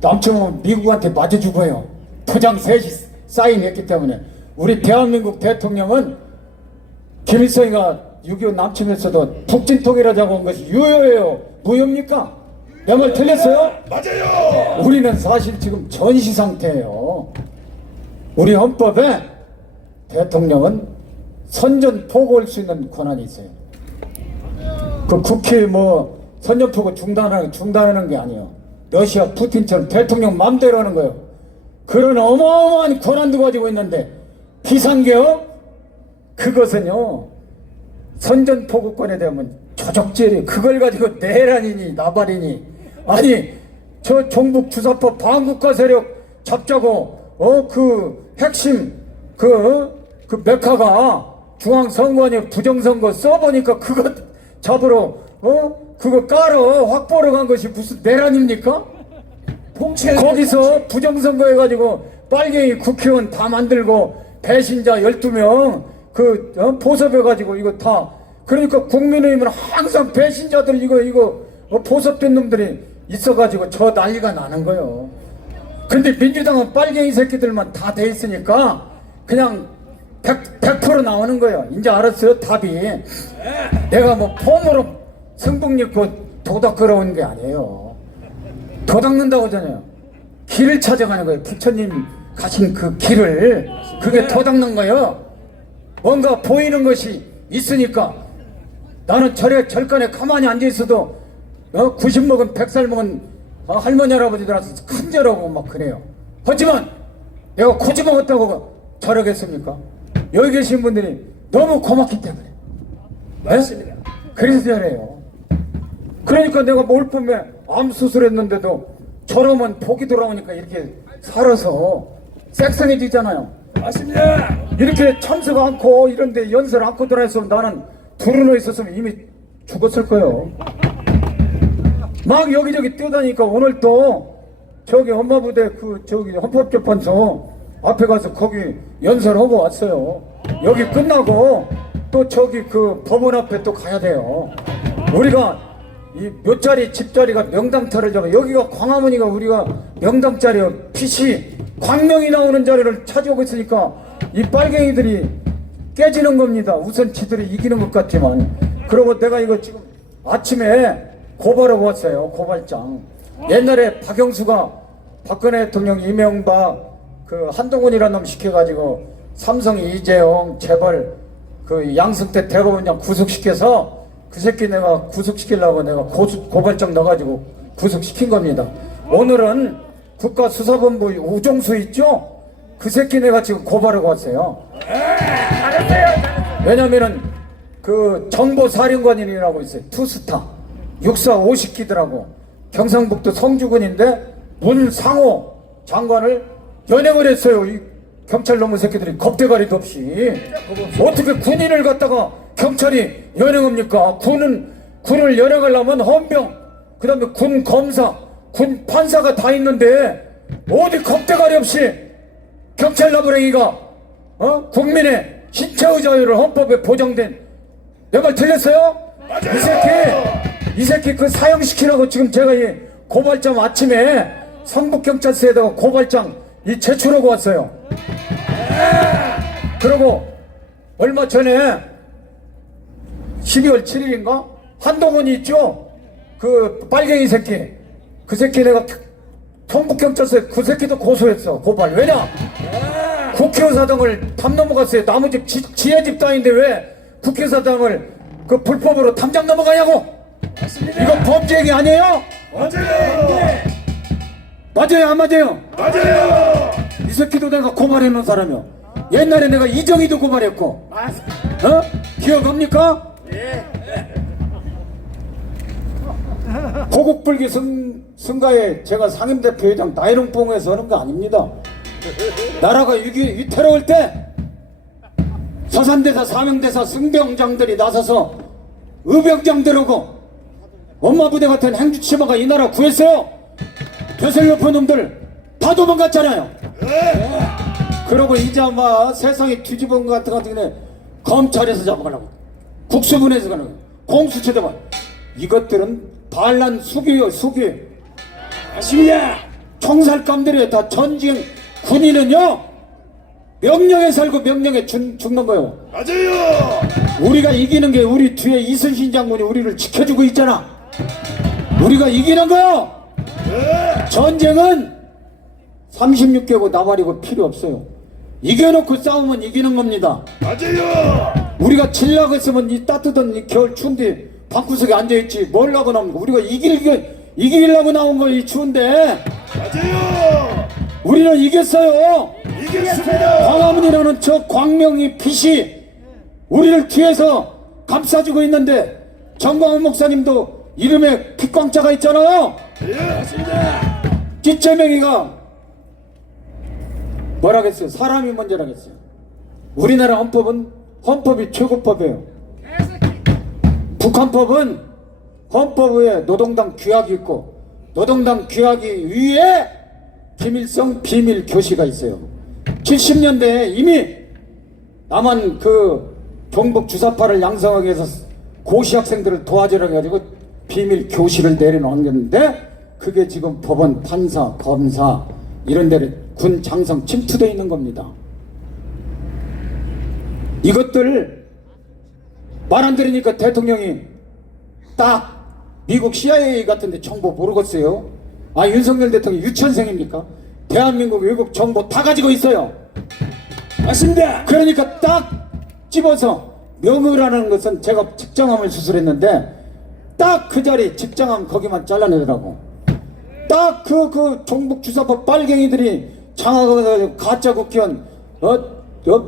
남청은 미국한테 맞아 죽어요. 포장 셋이 사인했기 때문에. 우리 대한민국 대통령은 김일성이가 6.25 남침에서도 북진 통일하자고 한 것이 유효예요? 무효입니까? 내 말 틀렸어요? 맞아요. 우리는 사실 지금 전시 상태예요. 우리 헌법에 대통령은 선전포고할 수 있는 권한이 있어요. 그 국회 뭐 선전포고 중단하는 게 아니에요. 러시아 푸틴처럼 대통령 마음대로 하는 거예요. 그런 어마어마한 권한도 가지고 있는데 비상계엄? 그것은요 선전포고권에 대한 조적질이 그걸 가지고 내란이니 나발이니 아니 저 종북 주사파 반국가 세력 잡자고 그 핵심 그 메카가 중앙선관위 부정선거 써보니까 그거 잡으러 그거 깔어 확보로 간 것이 무슨 내란입니까? 거기서 부정선거 해가지고 빨갱이 국회의원 다 만들고 배신자 12명 포섭해가지고 이거 다 그러니까 국민의힘은 항상 배신자들 이거 포섭된 놈들이 있어가지고 저 난리가 나는 거예요. 근데 민주당은 빨갱이 새끼들만 다 돼 있으니까 그냥 100% 나오는 거예요. 이제 알았어요 답이. 내가 뭐 폼으로 승북립고 도닥 걸어온 게 아니에요. 도닥는다고 하잖아요. 길을 찾아가는 거예요. 부처님 가신 그 길을 그게 도닥는 거예요. 뭔가 보이는 것이 있으니까 나는 절간에 가만히 앉아있어도 90 먹은 100살 먹은 할머니 할아버지들한테 큰절하고 막 그래요. 하지만 내가 코지 먹었다고 저러겠습니까? 여기 계신 분들이 너무 고맙기 때문에 맞습니다. 그래서 저래요. 그러니까 내가 올 봄에 암 수술했는데도 저러면 복이 돌아오니까 이렇게 살아서 섹성해지잖아요. 맞습니다. 이렇게 참석 않고 이런데 연설 않고 들어있으면 나는 불운에 있었으면 이미 죽었을 거예요. 막 여기저기 뛰어다니니까 오늘 또 저기 엄마 부대 저기 헌법재판소 앞에 가서 거기 연설하고 왔어요. 여기 끝나고 또 저기 법원 앞에 또 가야 돼요. 우리가 이 몇 자리 집자리가 명당터를 잡아 여기가 광화문이가 우리가 명당자리요. 빛이 광명이 나오는 자리를 차지하고 있으니까 이 빨갱이들이 깨지는 겁니다. 우선 지들이 이기는 것 같지만. 그리고 내가 이거 지금 아침에 고발하고 왔어요. 고발장. 옛날에 박영수가 박근혜 대통령 이명박 한동훈이라는 놈 시켜가지고 삼성 이재용 재벌 양승태 대법원장 구속시켜서 그 새끼 내가 구속시키려고 내가 고발장 넣어가지고 구속시킨 겁니다. 오늘은 국가수사본부 우종수 있죠? 그 새끼 내가 지금 고발하고 왔어요. 왜냐면은 정보사령관이라고 있어요. 투스타 64 50기더라고. 경상북도 성주군인데 문상호 장관을 연행을 했어요. 이 경찰 놈의 새끼들이 겁대가리도 없이. 어떻게 군인을 갖다가 경찰이 연행합니까? 군을 연행하려면 헌병, 그 다음에 군 검사, 군 판사가 다 있는데 어디 겁대가리 없이 경찰 나부랭이가 국민의 신체의 자유를 헌법에 보장된 내 말 틀렸어요? 맞아요. 이 새끼 사형시키라고 지금 제가 이 고발장 아침에 성북경찰서에다가 고발장 제출하고 왔어요. 그리고 얼마 전에 12월 7일인가 한동훈이 있죠? 빨갱이 새끼 그 새끼 내가 성북경찰서에 그 새끼도 고소했어. 고발. 왜냐? 국회의사당을 담 넘어갔어요. 남의 집 지혜 집단인데 왜 국회의사당을 불법으로 탐장 넘어가냐고. 맞습니다. 이거 범죄 행위 아니에요? 맞아요. 맞아요 안 맞아요? 맞아요. 이 새끼도 내가 고발해놓은 사람이요. 옛날에 내가 이정희도 고발했고. 기억합니까? 호국불기 승가에 제가 상임대표회장 나이롱뽕에서 하는 거 아닙니다. 나라가 위태로울 때 서산대사 사명대사 승병장들이 나서서 의병장들하고 엄마 부대 같은 행주치마가 이 나라 구했어요. 벼슬 높은 놈들 다 도망갔잖아요. 그러고 이제 아마 세상이 뒤집은 것 같은 게 검찰에서 잡아가려고 국수본에서 가는 공수처대만 이것들은 반란 수기예요. 수기. 맞습니다. 총살감들이 다 전쟁 군인은요 명령에 살고 명령에 죽는 거요. 맞아요. 우리가 이기는 게 우리 뒤에 이순신 장군이 우리를 지켜주고 있잖아. 우리가 이기는 거요. 네. 전쟁은 36개고 나발이고 필요 없어요. 이겨놓고 싸우면 이기는 겁니다. 맞아요. 우리가 질라고 했으면 이 따뜻한 이 겨울 추운데 방구석에 앉아있지 뭘 하고 나온 거. 우리가 이기려고 나온 거 이 추운데 맞아요. 우리는 이겼어요. 이겼습니다. 광화문이라는 저 광명이 빛이 우리를 뒤에서 감싸주고 있는데 정광훈 목사님도 이름에 빛광자가 있잖아요. 예, 맞습니다. 뒷제명이가 뭐라겠어요? 사람이 먼저라겠어요. 우리나라 헌법이 최고법이에요. 북한법은 헌법에 노동당 규약이 있고 노동당 규약이 위에 기밀성 비밀 교시가 있어요. 70년대에 이미 남한 그 경북 주사파를 양성하기 위해서 고시 학생들을 도와주라 해가지고 비밀 교시를 내려놓았는데 그게 지금 법원, 판사, 검사 이런 데를 군 장성 침투되어 있는 겁니다. 이것들 말 안 들으니까 대통령이 딱 미국 CIA 같은데 정보 모르겠어요. 아, 윤석열 대통령이 유치원생입니까? 대한민국 외국 정보 다 가지고 있어요. 맞습니다. 그러니까 딱 집어서 명의라는 것은 제가 직장암을 수술했는데 딱 그 자리 직장암 거기만 잘라내더라고. 딱 그 종북 주사파 빨갱이들이 장악해가지고 가짜 국회의원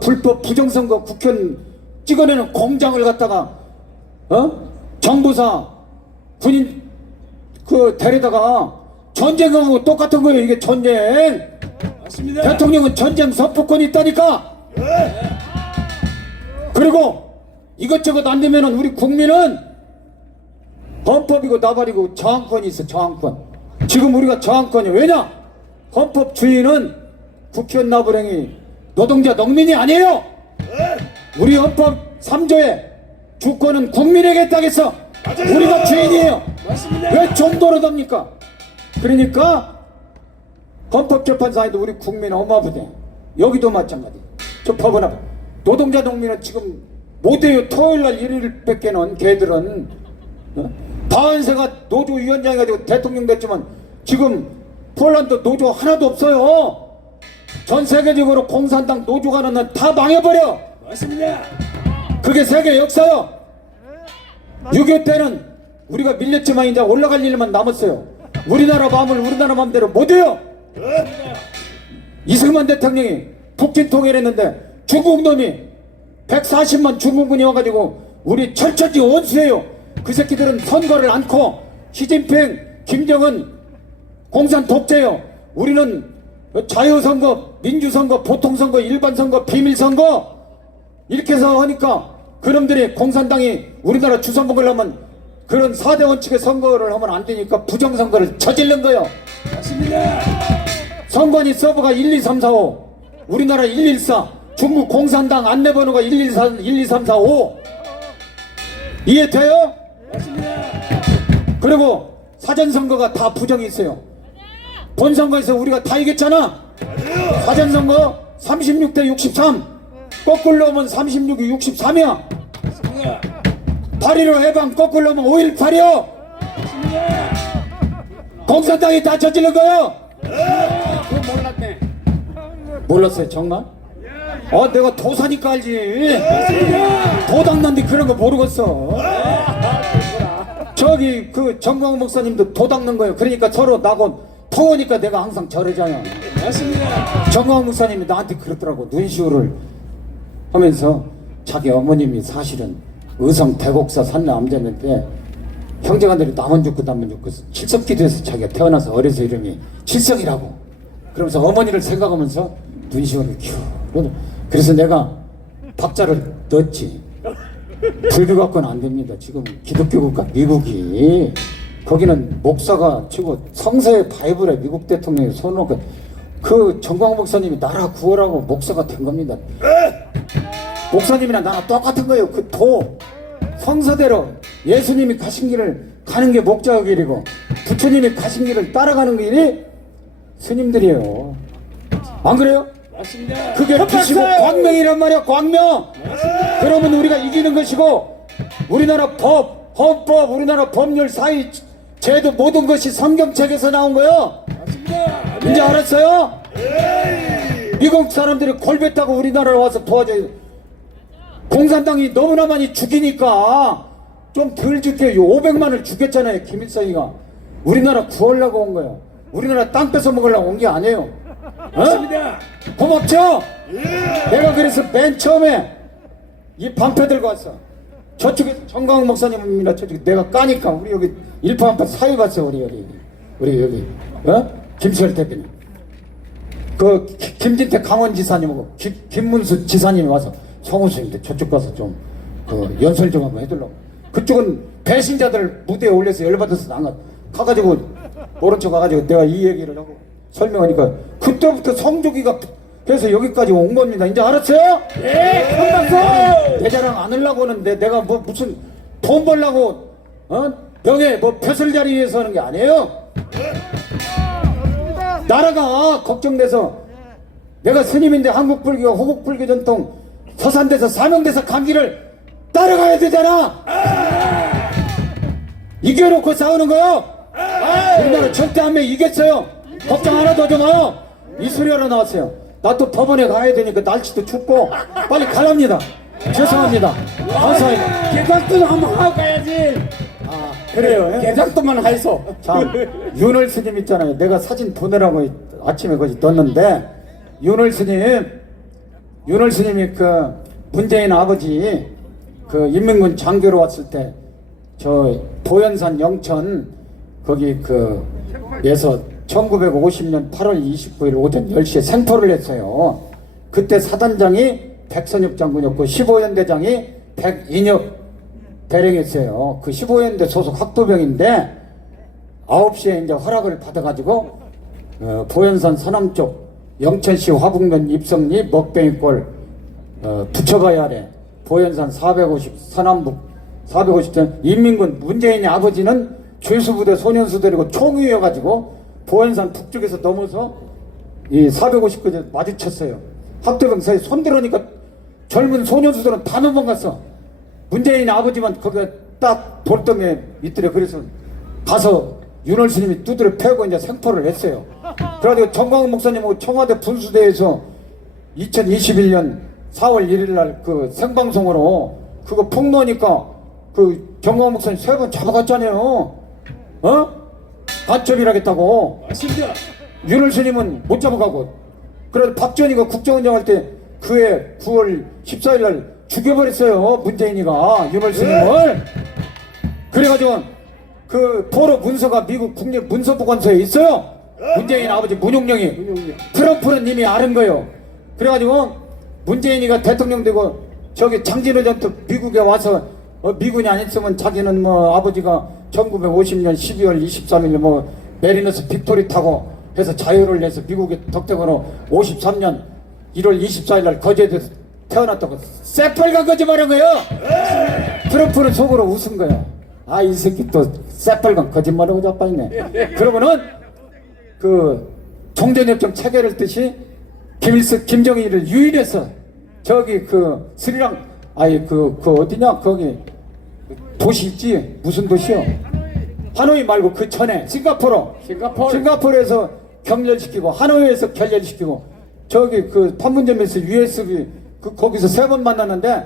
불법 부정선거 국회의원 찍어내는 공장을 갖다가 정부사 군인 그 데려다가 전쟁하고 똑같은 거예요. 이게 전쟁. 맞습니다. 대통령은 전쟁 선포권이 있다니까. 그리고 이것저것 안 되면은 우리 국민은 헌법이고 나발이고 저항권이 있어. 저항권. 지금 우리가 저항권이 왜냐? 헌법 주인은 국회의원 나부랭이 노동자 농민이 아니에요. 우리 헌법 3조에 주권은 국민에게 있다겠어. 맞아요. 우리가 주인이에요. 맞습니다. 왜 종도로답니까? 그러니까 헌법재판소에도 우리 국민은 엄마부대. 여기도 마찬가지. 저 법원 앞에 노동자 농민은 지금 못해요. 토요일날 일요일 뺏기는 걔들은 바은세가 노조위원장이 가지고 대통령 됐지만 지금 폴란드 노조 하나도 없어요. 전 세계적으로 공산당 노조가 하는 날 다 망해버려. 맞습니다. 그게 세계 역사요. 6.25 때는 우리가 밀렸지만 이제 올라갈 일만 남았어요. 우리나라 마음을 우리나라 마음대로 못해요. 이승만 대통령이 북진 통일했는데 중국 놈이 140만 중국군이 와가지고 우리 철저히 원수예요. 그 새끼들은 선거를 않고 시진핑, 김정은 공산 독재요. 우리는 자유선거, 민주선거, 보통선거, 일반선거, 비밀선거 이렇게 해서 하니까 그놈들이 공산당이 우리나라 주선거 하려면 그런 4대 원칙의 선거를 하면 안 되니까 부정선거를 저지른 거예요. 맞습니다. 선관위 서버가 1, 2, 3, 4, 5 우리나라 114 중국 공산당 안내번호가 1, 2, 3, 4, 5 이해돼요? 맞습니다. 그리고 사전선거가 다 부정이 있어요. 본선거에서 우리가 다 이겼잖아. 사전선거 36대 63 거꾸로 오면 36이 63이야. 8.15 해방 거꾸로 오면 5.18이요. 공산당이 다 저지른 거요. 그거 몰랐네. 몰랐어요 정말? 내가 도사니까 알지. 도당난데 그런 거 모르겠어. 저기 그 정광훈 목사님도 도당난 거예요. 그러니까 서로 나고 통하니까 내가 항상 저러잖아. 맞습니다. 정광훈 목사님이 나한테 그러더라고. 눈시울을 하면서 자기 어머님이 사실은 의성 대곡사 산남자인데 형제간들이 나만 죽고 칠성기도에서 자기가 태어나서 어려서 이름이 칠성이라고. 그러면서 어머니를 생각하면서 눈시울을 큐. 그래서 내가 박자를 넣었지. 불교 갖고는 안 됩니다. 지금 기독교 국가 미국이 거기는 목사가 치고 성서의 바이블에 미국 대통령이 손 놓고 그 정광훈 목사님이 나라 구호라고 목사가 된 겁니다. 목사님이나 나랑 똑같은 거예요. 그 성서대로 예수님이 가신 길을 가는 게 목자의 길이고 부처님이 가신 길을 따라가는 길이 스님들이에요. 안 그래요? 맞습니다. 그게 빛이고 광명이란 말이야. 광명. 그러면 우리가 이기는 것이고 우리나라 법, 헌법, 우리나라 법률, 사회, 제도 모든 것이 성경책에서 나온 거예요. 맞습니다. 이제 알았어요? 미국 사람들이 골뱉다고 우리나라로 와서 도와줘요. 공산당이 너무나 많이 죽이니까 좀 덜 죽게 500만을 죽였잖아요. 김일성이가 우리나라 구하려고 온 거예요. 우리나라 땅 뺏어 먹으려고 온 게 아니에요. 맞습니다. 고맙죠? 내가 그래서 맨 처음에 이 방패 들고 왔어. 저쪽에 정광훈 목사님이나 저쪽에 내가 까니까 우리 여기 일파만파 사회 봤어. 우리 여기 김수열 대표님, 그 김진태 강원지사님하고 김문수 지사님이 와서 성우스님들 저쪽 가서 좀 그 연설 좀 한번 해달라고. 그쪽은 배신자들 무대에 올려서 열받아서 나가 가가지고 모른 척 가가지고 내가 이 얘기를 하고 설명하니까 그때부터 성조기가 해서 여기까지 온 겁니다. 이제 알았어요? 큰 박수! 내 자랑 안 하려고 하는데 내가 뭐 무슨 돈 벌려고 병에 뭐 벼슬자리 위해서 하는 게 아니에요. 나라가 걱정돼서 내가 스님인데 한국불교, 호국불교 전통, 서산대서 사명대서 강기를 따라가야 되잖아. 이겨놓고 싸우는 거요. 우리나라 절대 안 매 이겼어요. 걱정 하나도 하지 마요. 이 소리 하러 나왔어요. 나 또 법원에 가야 되니까 날씨도 춥고 빨리 가랍니다. 죄송합니다. 감사합니다. 개작도 한번 하고 가야지. 그래요. 개작도만 해서. 참, 윤월 스님 있잖아요. 내가 사진 보내라고 아침에 거기 떴는데, 윤월 스님이 그 문재인 아버지 그 인민군 장교로 왔을 때 저 보현산 영천 거기 그에서 1950년 8월 29일 오전 10시에 생포를 했어요. 그때 사단장이 백선엽 장군이었고 15연대장이 백인엽 대령했어요. 그 15연대 소속 학도병인데 9시에 이제 허락을 받아가지고 보현산 서남쪽 영천시 화북면 입성리 먹뱅이골 부처바위 아래 보현산 450 서남북 450전 인민군 문재인의 아버지는 죄수부대 소년수들이고 총위여가지고 보현산 북쪽에서 넘어서 이 450까지 마주쳤어요. 학도병 사이 손들으니까 젊은 소년수들은 다 넘어갔어. 문재인 아버지만 거기에 딱 돌덩이에 있더래. 그래서 가서 윤월 스님이 두드려 패고 이제 생포를 했어요. 그래가지고 정광훈 목사님하고 청와대 분수대에서 2021년 4월 1일 날 그 생방송으로 그거 폭로하니까 그 정광훈 목사님 3번 잡아갔잖아요. 간첩이라겠다고. 맞습니다. 윤월 스님은 못 잡아가고. 그래서 박지원이가 국정원장 할 때 그해 9월 14일 날 죽여버렸어요. 문재인이가 윤월 스님을. 그래가지고 그 포로 문서가 미국 국립 문서보관소에 있어요. 문재인 아버지 문용령이. 트럼프는 이미 아는 거예요. 그래가지고 문재인이가 대통령 되고 저기 장진호 전투 미국에 와서 미군이 아니었으면 자기는 뭐 아버지가 1950년 12월 23일 뭐 메리너스 빅토리 타고 해서 자유를 내서 미국의 덕택으로 53년 1월 24일 날 거제도에서 태어났다고 새빨간 거짓말한 거예요. 트럼프는 속으로 웃은 거야. 아, 이 새끼 또 새빨간 거짓말하고 자빠지네. 그러고는 그 종전협정 체결할 듯이 김정일을 유인해서 저기 그 스리랑 그 어디냐 거기 도시 있지. 무슨 도시요? 하노이 말고 그 전에 싱가포르에서 경렬시키고 하노이에서 결렬시키고 저기 그 판문점에서 USB 거기서 3번 만났는데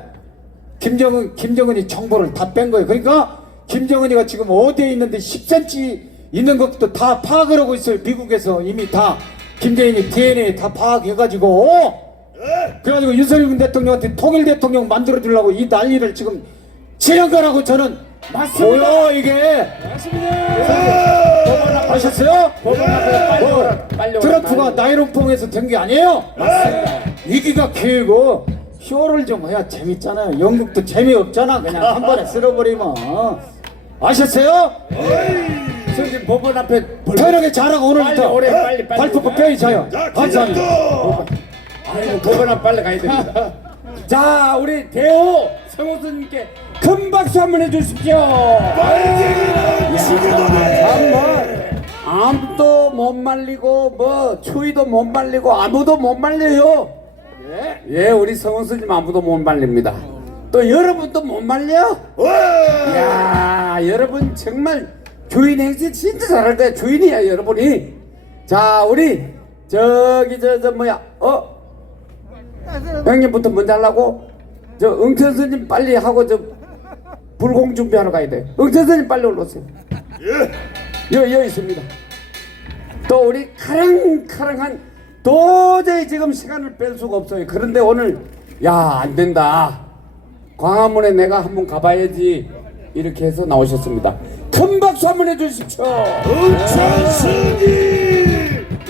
김정은이 정보를 다 뺀 거예요. 그러니까 김정은이가 지금 어디에 있는데 10cm 있는 것도 다 파악을 하고 있어요. 미국에서 이미 다 김정은이 DNA 다 파악해가지고 그래가지고 윤석열 대통령한테 통일 대통령 만들어주려고 이 난리를 지금 치는 거라고 저는. 맞습니다. 뭐야 이게? 맞습니다. 아셨어요? 빨리 트럼프가 나이롱퐁에서 된 게 아니에요? 맞습니다. 위기가 길고 쇼를 좀 해야 재밌잖아요. 영국도 재미없잖아. 그냥 한 번에 쓸어버리면. 아셨어요? 선생님 법원 앞에 편하게 잘하고 오늘부터 빨리 발포고 뼈이 자요. 감사합니다. 아이고 법원 앞 빨리 가야 됩니다. 자 우리 대호 성호수님께 큰 박수 한번 해주십시오. 정말 아무도 못 말리고 뭐 추위도 못 말리고 아무도 못 말려요. 예, 우리 성원 스님 아무도 못 말립니다. 또 여러분도 못 말려? 야, 여러분 정말 주인 행세 진짜 잘할 거야. 주인이야 여러분이. 자, 우리 저기 저 뭐야 형님부터 먼저 하려고. 저 응천 스님 빨리 하고 저 불공 준비하러 가야 돼. 응천 스님 빨리 올라오세요. 여기 있습니다. 또 우리 카랑카랑한 도저히 지금 시간을 뺄 수가 없어요. 그런데 오늘 야 안 된다. 광화문에 내가 한번 가봐야지. 이렇게 해서 나오셨습니다. 큰 박수 한번 해주십시오. 응천스님.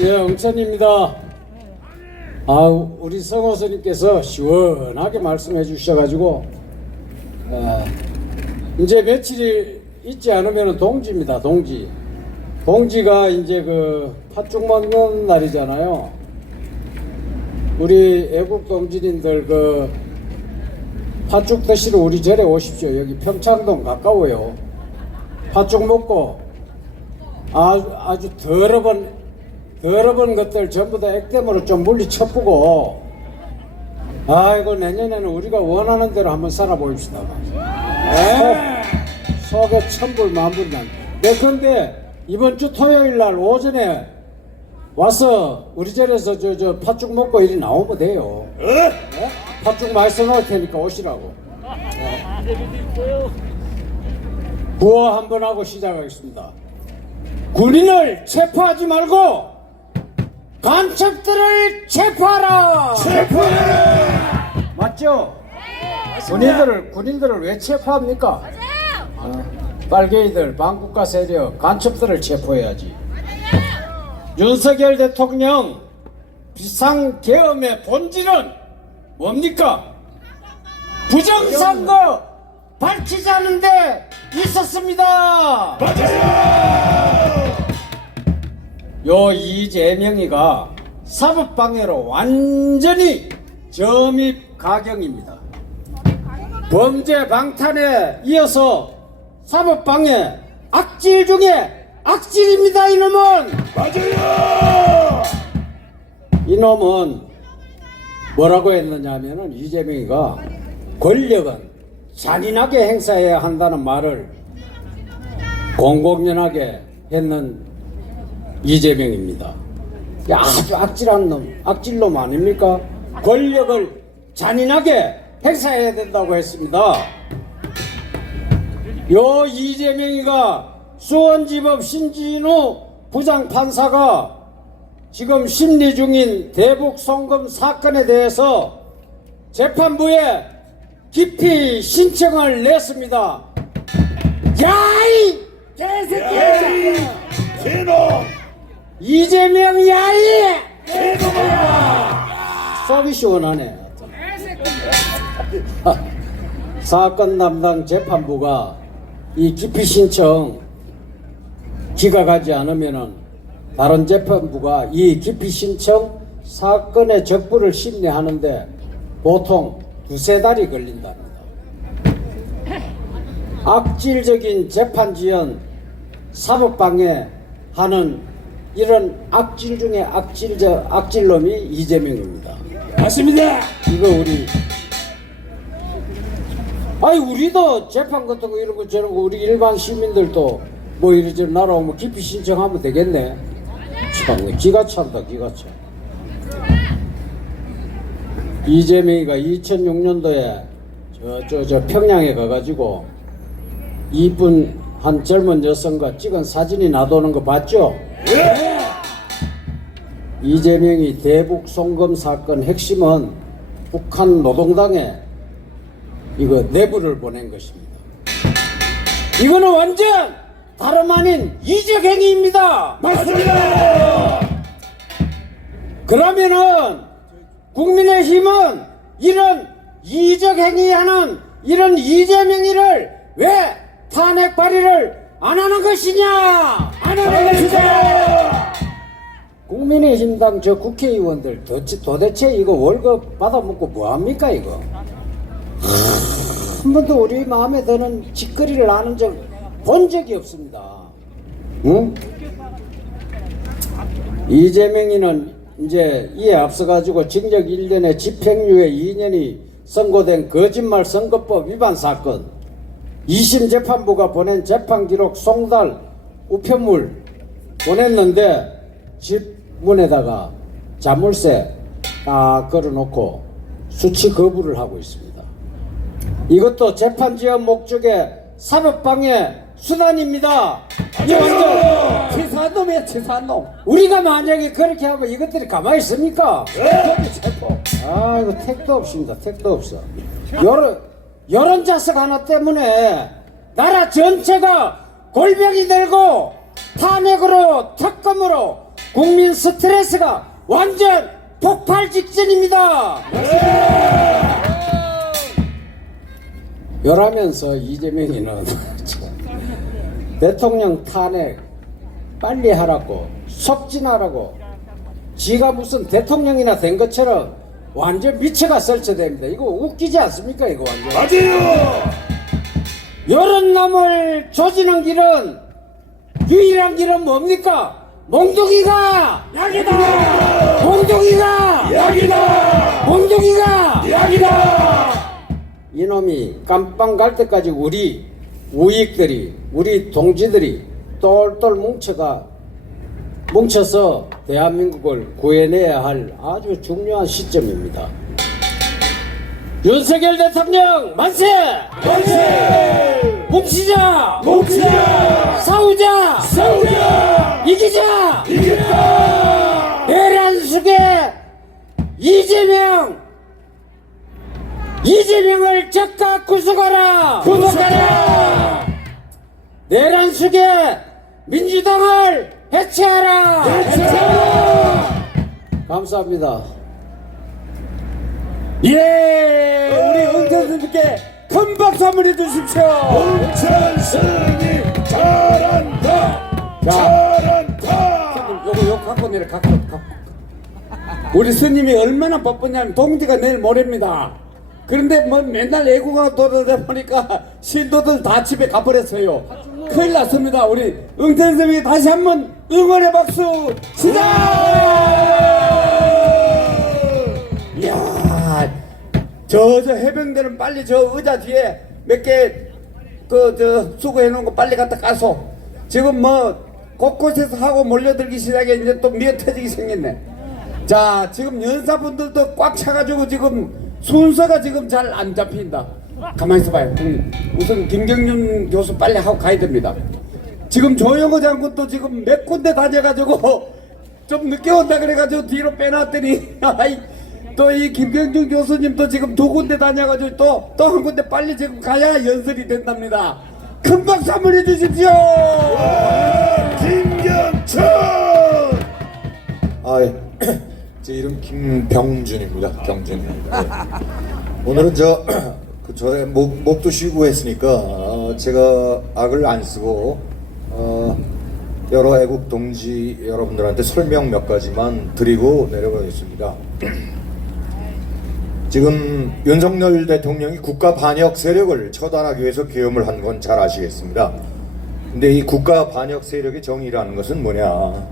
예, 응천입니다. 우리 성호 스님께서 시원하게 말씀해 주셔가지고 이제 며칠이 있지 않으면 동지입니다. 동지가 이제 그 팥죽 먹는 날이잖아요. 우리 애국 동지님들 그 팥죽 드시러 우리 절에 오십시오. 여기 평창동 가까워요. 팥죽 먹고 아주 더러운 것들 전부 다 액땜으로 좀 물리쳐보고 아이고 내년에는 우리가 원하는 대로 한번 살아보입시다. 속에 천불만불난. 근데 이번 주 토요일 날 오전에 와서 우리 절에서 저 팥죽 먹고 이리 나오면 돼요. 팥죽 맛있어 놓을 테니까 오시라고. 구호 한번 하고 시작하겠습니다. 군인을 체포하지 말고 간첩들을 체포하라. 맞죠? 군인들을 왜 체포합니까? 빨갱이들, 반국가 세력, 간첩들을 체포해야지. 윤석열 대통령 비상계엄의 본질은 뭡니까? 부정선거 밝히지 않은 데 있었습니다. 맞아요. 요 이재명이가 사법방해로 완전히 점입 가경입니다. 범죄 방탄에 이어서 사법방해 악질 중에 악질입니다. 이놈은 맞아요. 이놈은 뭐라고 했느냐 하면은 이재명이가 권력은 잔인하게 행사해야 한다는 말을 공공연하게 했는 이재명입니다. 아주 악질한 놈, 악질놈 아닙니까? 권력을 잔인하게 행사해야 된다고 했습니다. 요 이재명이가 수원지법 신진우 부장판사가 지금 심리 중인 대북 송금 사건에 대해서 재판부에 기피 신청을 냈습니다. 야이 개새끼야! 개놈! 이재명 야이! 개놈아! 썩이 시원하네. 사건 담당 재판부가 이 기피 신청 기각하지 않으면은 다른 재판부가 이 기피 신청 사건의 적부를 심리하는데 보통 두세 달이 걸린답니다. 악질적인 재판 지연, 사법방해 하는 이런 악질 중에 악질놈이 이재명입니다. 맞습니다. 이거 우리도 재판 같은 거 이런 거 저런 거 우리 일반 시민들도 뭐 이리저리 날아오면 기피 신청하면 되겠네. 참 기가 찬다. 이재명이가 2006년도에 저 평양에 가가지고 이쁜 한 젊은 여성과 찍은 사진이 나도는 거 봤죠? 네. 이재명이 대북 송금 사건 핵심은 북한 노동당에 이거 내부를 보낸 것입니다. 이거는 완전 다름 아닌 이적 행위입니다. 맞습니다. 그러면은 국민의힘은 이런 이적 행위하는 이런 이재명이를 왜 탄핵 발의를 안 하는 것이냐? 안 하는 것이다. 국민의힘당 저 국회의원들 도대체 이거 월급 받아먹고 뭐합니까 이거? 한 번도 우리 마음에 드는 짓거리를 하는 적 본 적이 없습니다. 응? 이재명이는 이제 이에 앞서가지고 징역 1년에 집행유예 2년이 선고된 거짓말 선거법 위반 사건 2심 재판부가 보낸 재판기록 송달 우편물 보냈는데 집 문에다가 자물쇠 딱 걸어놓고 수치 거부를 하고 있습니다. 이것도 재판 지연 목적의 사법방해 수단입니다. 이게 완전 치사한 놈이야, 치사한 놈. 우리가 만약에 그렇게 하면 이것들이 가만히 있습니까? 체포. 아 이거 택도 없습니다. 택도 없어. 여론 자석 하나 때문에 나라 전체가 골병이 들고 탄핵으로 특검으로 국민 스트레스가 완전 폭발 직전입니다. 이러면서 이재명이는 대통령 탄핵 빨리 하라고 속진하라고 지가 무슨 대통령이나 된 것처럼 완전 미쳐가 설쳐댑니다. 이거 웃기지 않습니까? 이거 완전. 맞아요. 여론남을 조지는 길은 유일한 길은 뭡니까? 몽둥이가 약이다. 몽둥이가 약이다. 몽둥이가 약이다. 이놈이 깜빵 갈 때까지 우리 우익들이 우리 동지들이 똘똘 뭉쳐서 대한민국을 구해내야 할 아주 중요한 시점입니다. 윤석열 대통령 만세! 만세. 뭉치자! 뭉치자. 싸우자! 싸우자. 이기자! 이겼다. 내란숙의 이재명을 적각 구속하라! 구속하라. 내란숙의 민주당을 해체하라! 해체하라. 감사합니다. 예, 우리 응태스님께 큰 박수 한번 해주십시오. 홍찬승이 잘한다. 잘한다. 요거 갖고 내려 갖고. 우리 스님이 얼마나 바쁘냐면 동지가 내일 모레입니다. 그런데 뭐 맨날 애국가 돌아다 보니까 신도들 다 집에 가버렸어요. 큰일 났습니다. 우리 응태스님이 다시 한번 응원의 박수 시작! 이야, 저 해병대는 빨리 저 의자 뒤에 몇 개 수거해 놓은 거 빨리 갖다 까서 지금 뭐 곳곳에서 하고 몰려들기 시작해 이제 또 미어 터지기 생겼네. 자, 지금 연사분들도 꽉 차가지고 지금 순서가 지금 잘 안 잡힌다. 가만히 있어봐요. 우선 김경준 교수 빨리 하고 가야 됩니다. 지금 조영호 장군도 지금 몇 군데 다녀가지고 좀 늦게 온다 그래가지고 뒤로 빼놨더니 또 이 김경준 교수님도 지금 2군데 다녀가지고 또 한 군데 빨리 지금 가야 연설이 된답니다. 큰 박수 한번 해주십시오. 김경천. 제 이름 김병준입니다. 병준. 네. 오늘은 저의 목도 쉬고 했으니까 제가 악을 안 쓰고 여러 애국 동지 여러분들한테 설명 몇 가지만 드리고 내려가겠습니다. 지금 윤석열 대통령이 국가 반역 세력을 처단하기 위해서 계엄을 한 건 잘 아시겠습니다. 근데 이 국가 반역 세력의 정의라는 것은 뭐냐?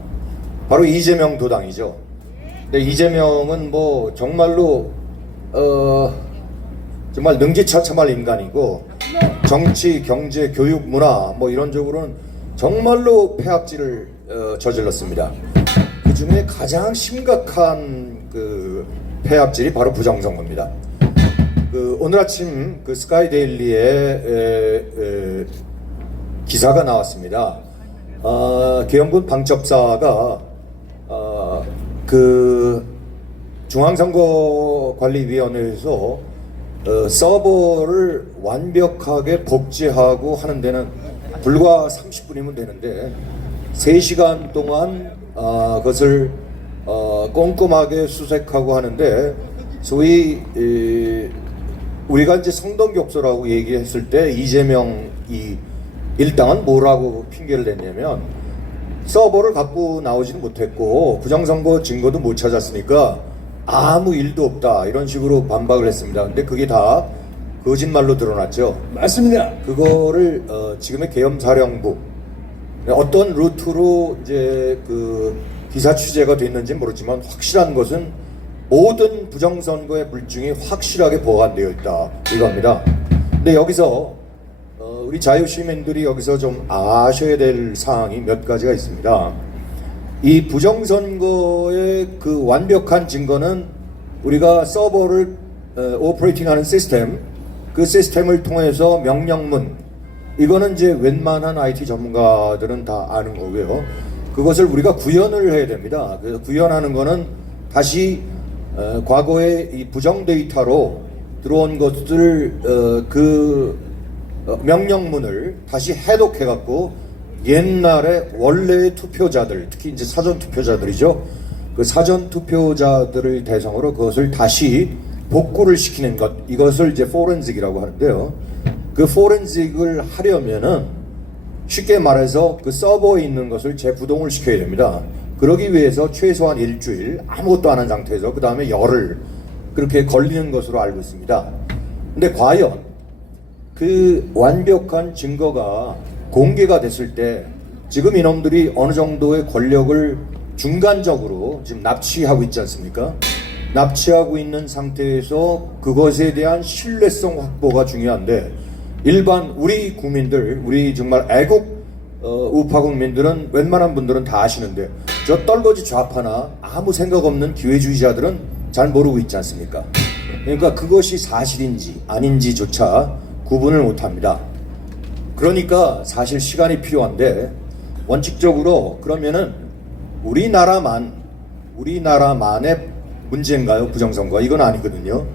바로 이재명 도당이죠. 근데 이재명은 뭐 정말로 정말 능지처참할 인간이고 정치, 경제, 교육, 문화 뭐 이런 쪽으로는 정말로 폐악질을 저질렀습니다. 그 중에 가장 심각한 그 폐악질이 바로 부정선거입니다. 오늘 아침 스카이데일리에 기사가 나왔습니다. 계엄군 방첩사가 중앙선거관리위원회에서 서버를 완벽하게 복제하고 하는 데는 불과 30분이면 되는데 3시간 동안 그것을 꼼꼼하게 수색하고 하는데 소위 우리가 이제 성동격소라고 얘기했을 때 이재명 이 일당은 뭐라고 핑계를 댔냐면 서버를 갖고 나오지는 못했고 부정선거 증거도 못 찾았으니까 아무 일도 없다 이런 식으로 반박을 했습니다. 근데 그게 다 거짓말로 드러났죠. 맞습니다. 그거를 지금의 계엄사령부 어떤 루트로 이제 기사 취재가 됐는지 모르지만 확실한 것은 모든 부정선거의 물증이 확실하게 보관되어 있다 이겁니다. 근데 여기서 우리 자유시민들이 여기서 좀 아셔야 될 사항이 몇 가지가 있습니다. 이 부정선거의 그 완벽한 증거는 우리가 서버를 오퍼레이팅하는 시스템, 그 시스템을 통해서 명령문, 이거는 이제 웬만한 IT 전문가들은 다 아는 거고요. 그것을 우리가 구현을 해야 됩니다. 그래서 구현하는 거는 다시 과거의 이 부정 데이터로 들어온 것들 명령문을 다시 해독해 갖고 옛날에 원래의 투표자들, 특히 이제 사전 투표자들이죠. 그 사전 투표자들을 대상으로 그것을 다시 복구를 시키는 것, 이것을 이제 포렌식이라고 하는데요. 그 포렌식을 하려면은 쉽게 말해서 그 서버에 있는 것을 재부동을 시켜야 됩니다. 그러기 위해서 최소한 일주일 아무것도 안 한 상태에서 그 다음에 열흘 그렇게 걸리는 것으로 알고 있습니다. 근데 과연 그 완벽한 증거가 공개가 됐을 때 지금 이놈들이 어느 정도의 권력을 중간적으로 지금 납치하고 있지 않습니까? 납치하고 있는 상태에서 그것에 대한 신뢰성 확보가 중요한데 일반 우리 국민들, 우리 정말 애국 우파 국민들은 웬만한 분들은 다 아시는데 저 떨거지 좌파나 아무 생각 없는 기회주의자들은 잘 모르고 있지 않습니까? 그러니까 그것이 사실인지 아닌지조차 구분을 못합니다. 그러니까 사실 시간이 필요한데 원칙적으로 그러면은 우리나라만의 문제인가요? 부정선거? 이건 아니거든요.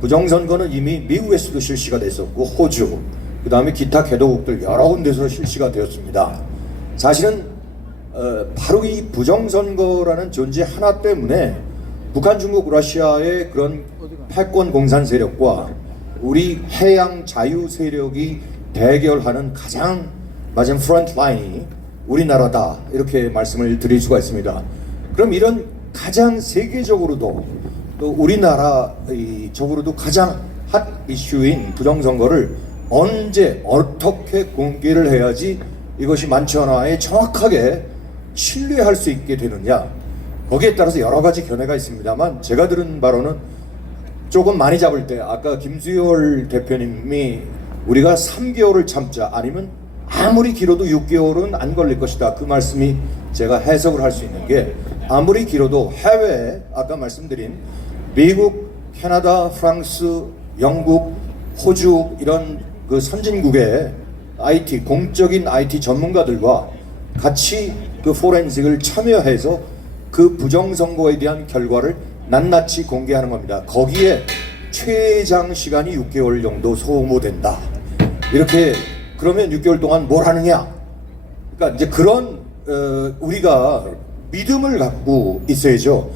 부정선거는 이미 미국에서도 실시가 됐었고 호주, 그 다음에 기타 개도국들 여러 군데서 실시가 되었습니다. 사실은 바로 이 부정선거라는 존재 하나 때문에 북한, 중국, 러시아의 그런 패권 공산 세력과 우리 해양 자유 세력이 대결하는 가장 맞은 프런트 라인이 우리나라다 이렇게 말씀을 드릴 수가 있습니다. 그럼 이런 가장 세계적으로도 또 우리나라적으로도 가장 핫 이슈인 부정선거를 언제 어떻게 공개를 해야지 이것이 만천하에 정확하게 신뢰할 수 있게 되느냐, 거기에 따라서 여러 가지 견해가 있습니다만 제가 들은 바로는 조금 많이 잡을 때 아까 김수열 대표님이 우리가 3개월을 참자 아니면 아무리 길어도 6개월은 안 걸릴 것이다, 그 말씀이 제가 해석을 할 수 있는 게 아무리 길어도 해외 아까 말씀드린 미국, 캐나다, 프랑스, 영국, 호주 이런 그 선진국의 IT 공적인 IT 전문가들과 같이 그 포렌식을 참여해서 그 부정선거에 대한 결과를 낱낱이 공개하는 겁니다. 거기에 최장 시간이 6개월 정도 소모된다. 이렇게 그러면 6개월 동안 뭘 하느냐? 그러니까 이제 그런 우리가 믿음을 갖고 있어야죠.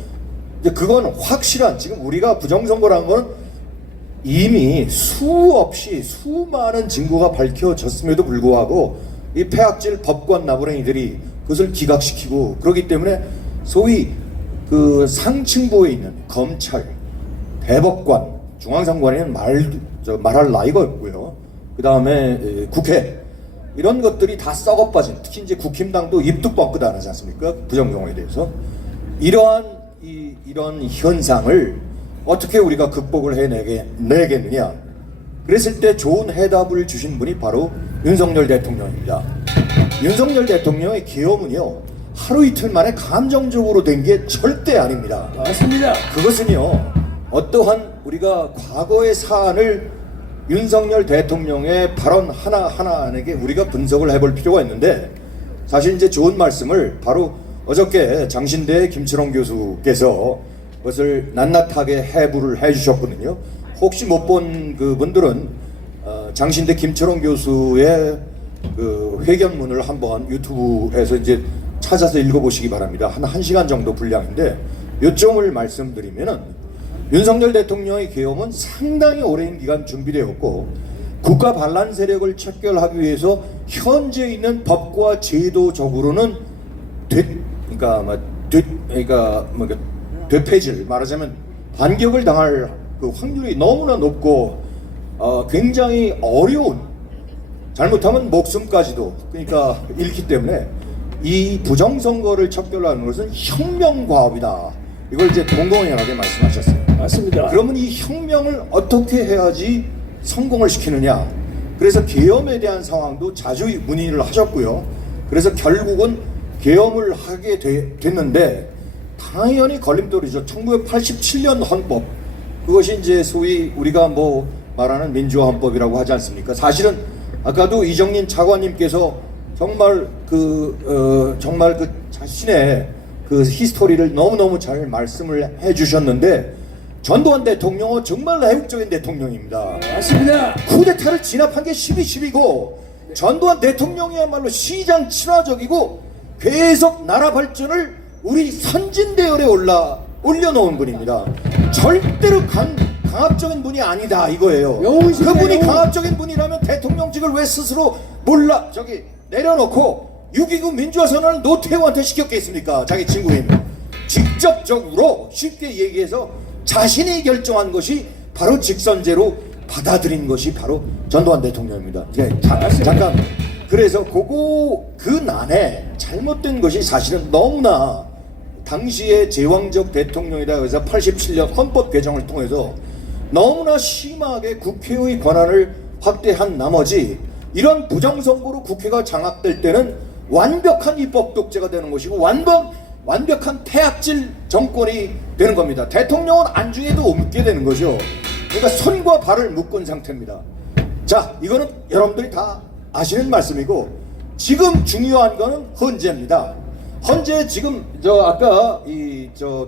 이제 그건 확실한 지금 우리가 부정선거라는 건 이미 수없이 수많은 증거가 밝혀졌음에도 불구하고 이 폐악질 법관 나부랭이들이 그것을 기각시키고 그렇기 때문에 소위 그 상층부에 있는 검찰, 대법관, 중앙선관위는 말할 나이가 없고요. 그 다음에 국회 이런 것들이 다 썩어빠진, 특히 이제 국힘당도 입도 뻥끗 안 하지 않습니까? 부정선거에 대해서 이런 현상을 어떻게 우리가 극복을 해내겠느냐? 그랬을 때 좋은 해답을 주신 분이 바로 윤석열 대통령입니다. 윤석열 대통령의 계엄은요 하루 이틀 만에 감정적으로 된 게 절대 아닙니다. 맞습니다. 그것은요 어떠한 우리가 과거의 사안을 윤석열 대통령의 발언 하나하나에게 우리가 분석을 해볼 필요가 있는데 사실 이제 좋은 말씀을 바로 어저께 장신대 김철원 교수께서 그것을 낱낱하게 해부를 해주셨거든요. 혹시 못 본 그분들은 장신대 김철원 교수의 그 회견문을 한번 유튜브에서 이제 찾아서 읽어보시기 바랍니다. 한 1시간 정도 분량인데 요점을 말씀드리면은 윤석열 대통령의 계엄은 상당히 오랜 기간 준비되었고 국가 반란 세력을 척결하기 위해서 현재 있는 법과 제도적으로는 되폐질 말하자면 반격을 당할 그 확률이 너무나 높고 굉장히 어려운, 잘못하면 목숨까지도 그러니까 잃기 때문에 이 부정선거를 척결하는 것은 혁명과업이다. 이걸 이제 동공연하게 말씀하셨어요. 맞습니다. 그러면 이 혁명을 어떻게 해야지 성공을 시키느냐. 그래서 계엄에 대한 상황도 자주 문의를 하셨고요. 그래서 결국은 계엄을 하게 됐는데 당연히 걸림돌이죠. 1987년 헌법, 그것이 이제 소위 우리가 뭐 말하는 민주화 헌법이라고 하지 않습니까? 사실은 아까도 이정린 차관님께서 정말 정말 그 자신의 그 히스토리를 너무너무 잘 말씀을 해주셨는데, 전두환 대통령은 정말 애국적인 대통령입니다. 맞습니다. 쿠데타를 진압한 게 12.12고 전두환 대통령이야말로 시장 친화적이고 계속 나라 발전을 우리 선진대열에 올려놓은 분입니다. 절대로 강압적인 분이 아니다 이거예요. 영웅이십니다, 그분이 영웅. 강압적인 분이라면 대통령직을 왜 스스로 내려놓고 6.29 민주화 선언을 노태우한테 시켰겠습니까? 자기 친구인. 직접적으로 쉽게 얘기해서 자신이 결정한 것이 바로 직선제로 받아들인 것이 바로 전두환 대통령입니다. 잠깐. 그래서 그 난에 잘못된 것이 사실은 너무나 당시의 제왕적 대통령이다. 그래서 87년 헌법 개정을 통해서 너무나 심하게 국회의 권한을 확대한 나머지 이런 부정선거로 국회가 장악될 때는 완벽한 입법 독재가 되는 것이고 완벽한 태압질 정권이 되는 겁니다. 대통령은 안중에도 옮게 되는 거죠. 그러니까 손과 발을 묶은 상태입니다. 자, 이거는 여러분들이 다 아시는 말씀이고, 지금 중요한 거는 헌재입니다. 헌재 지금 아까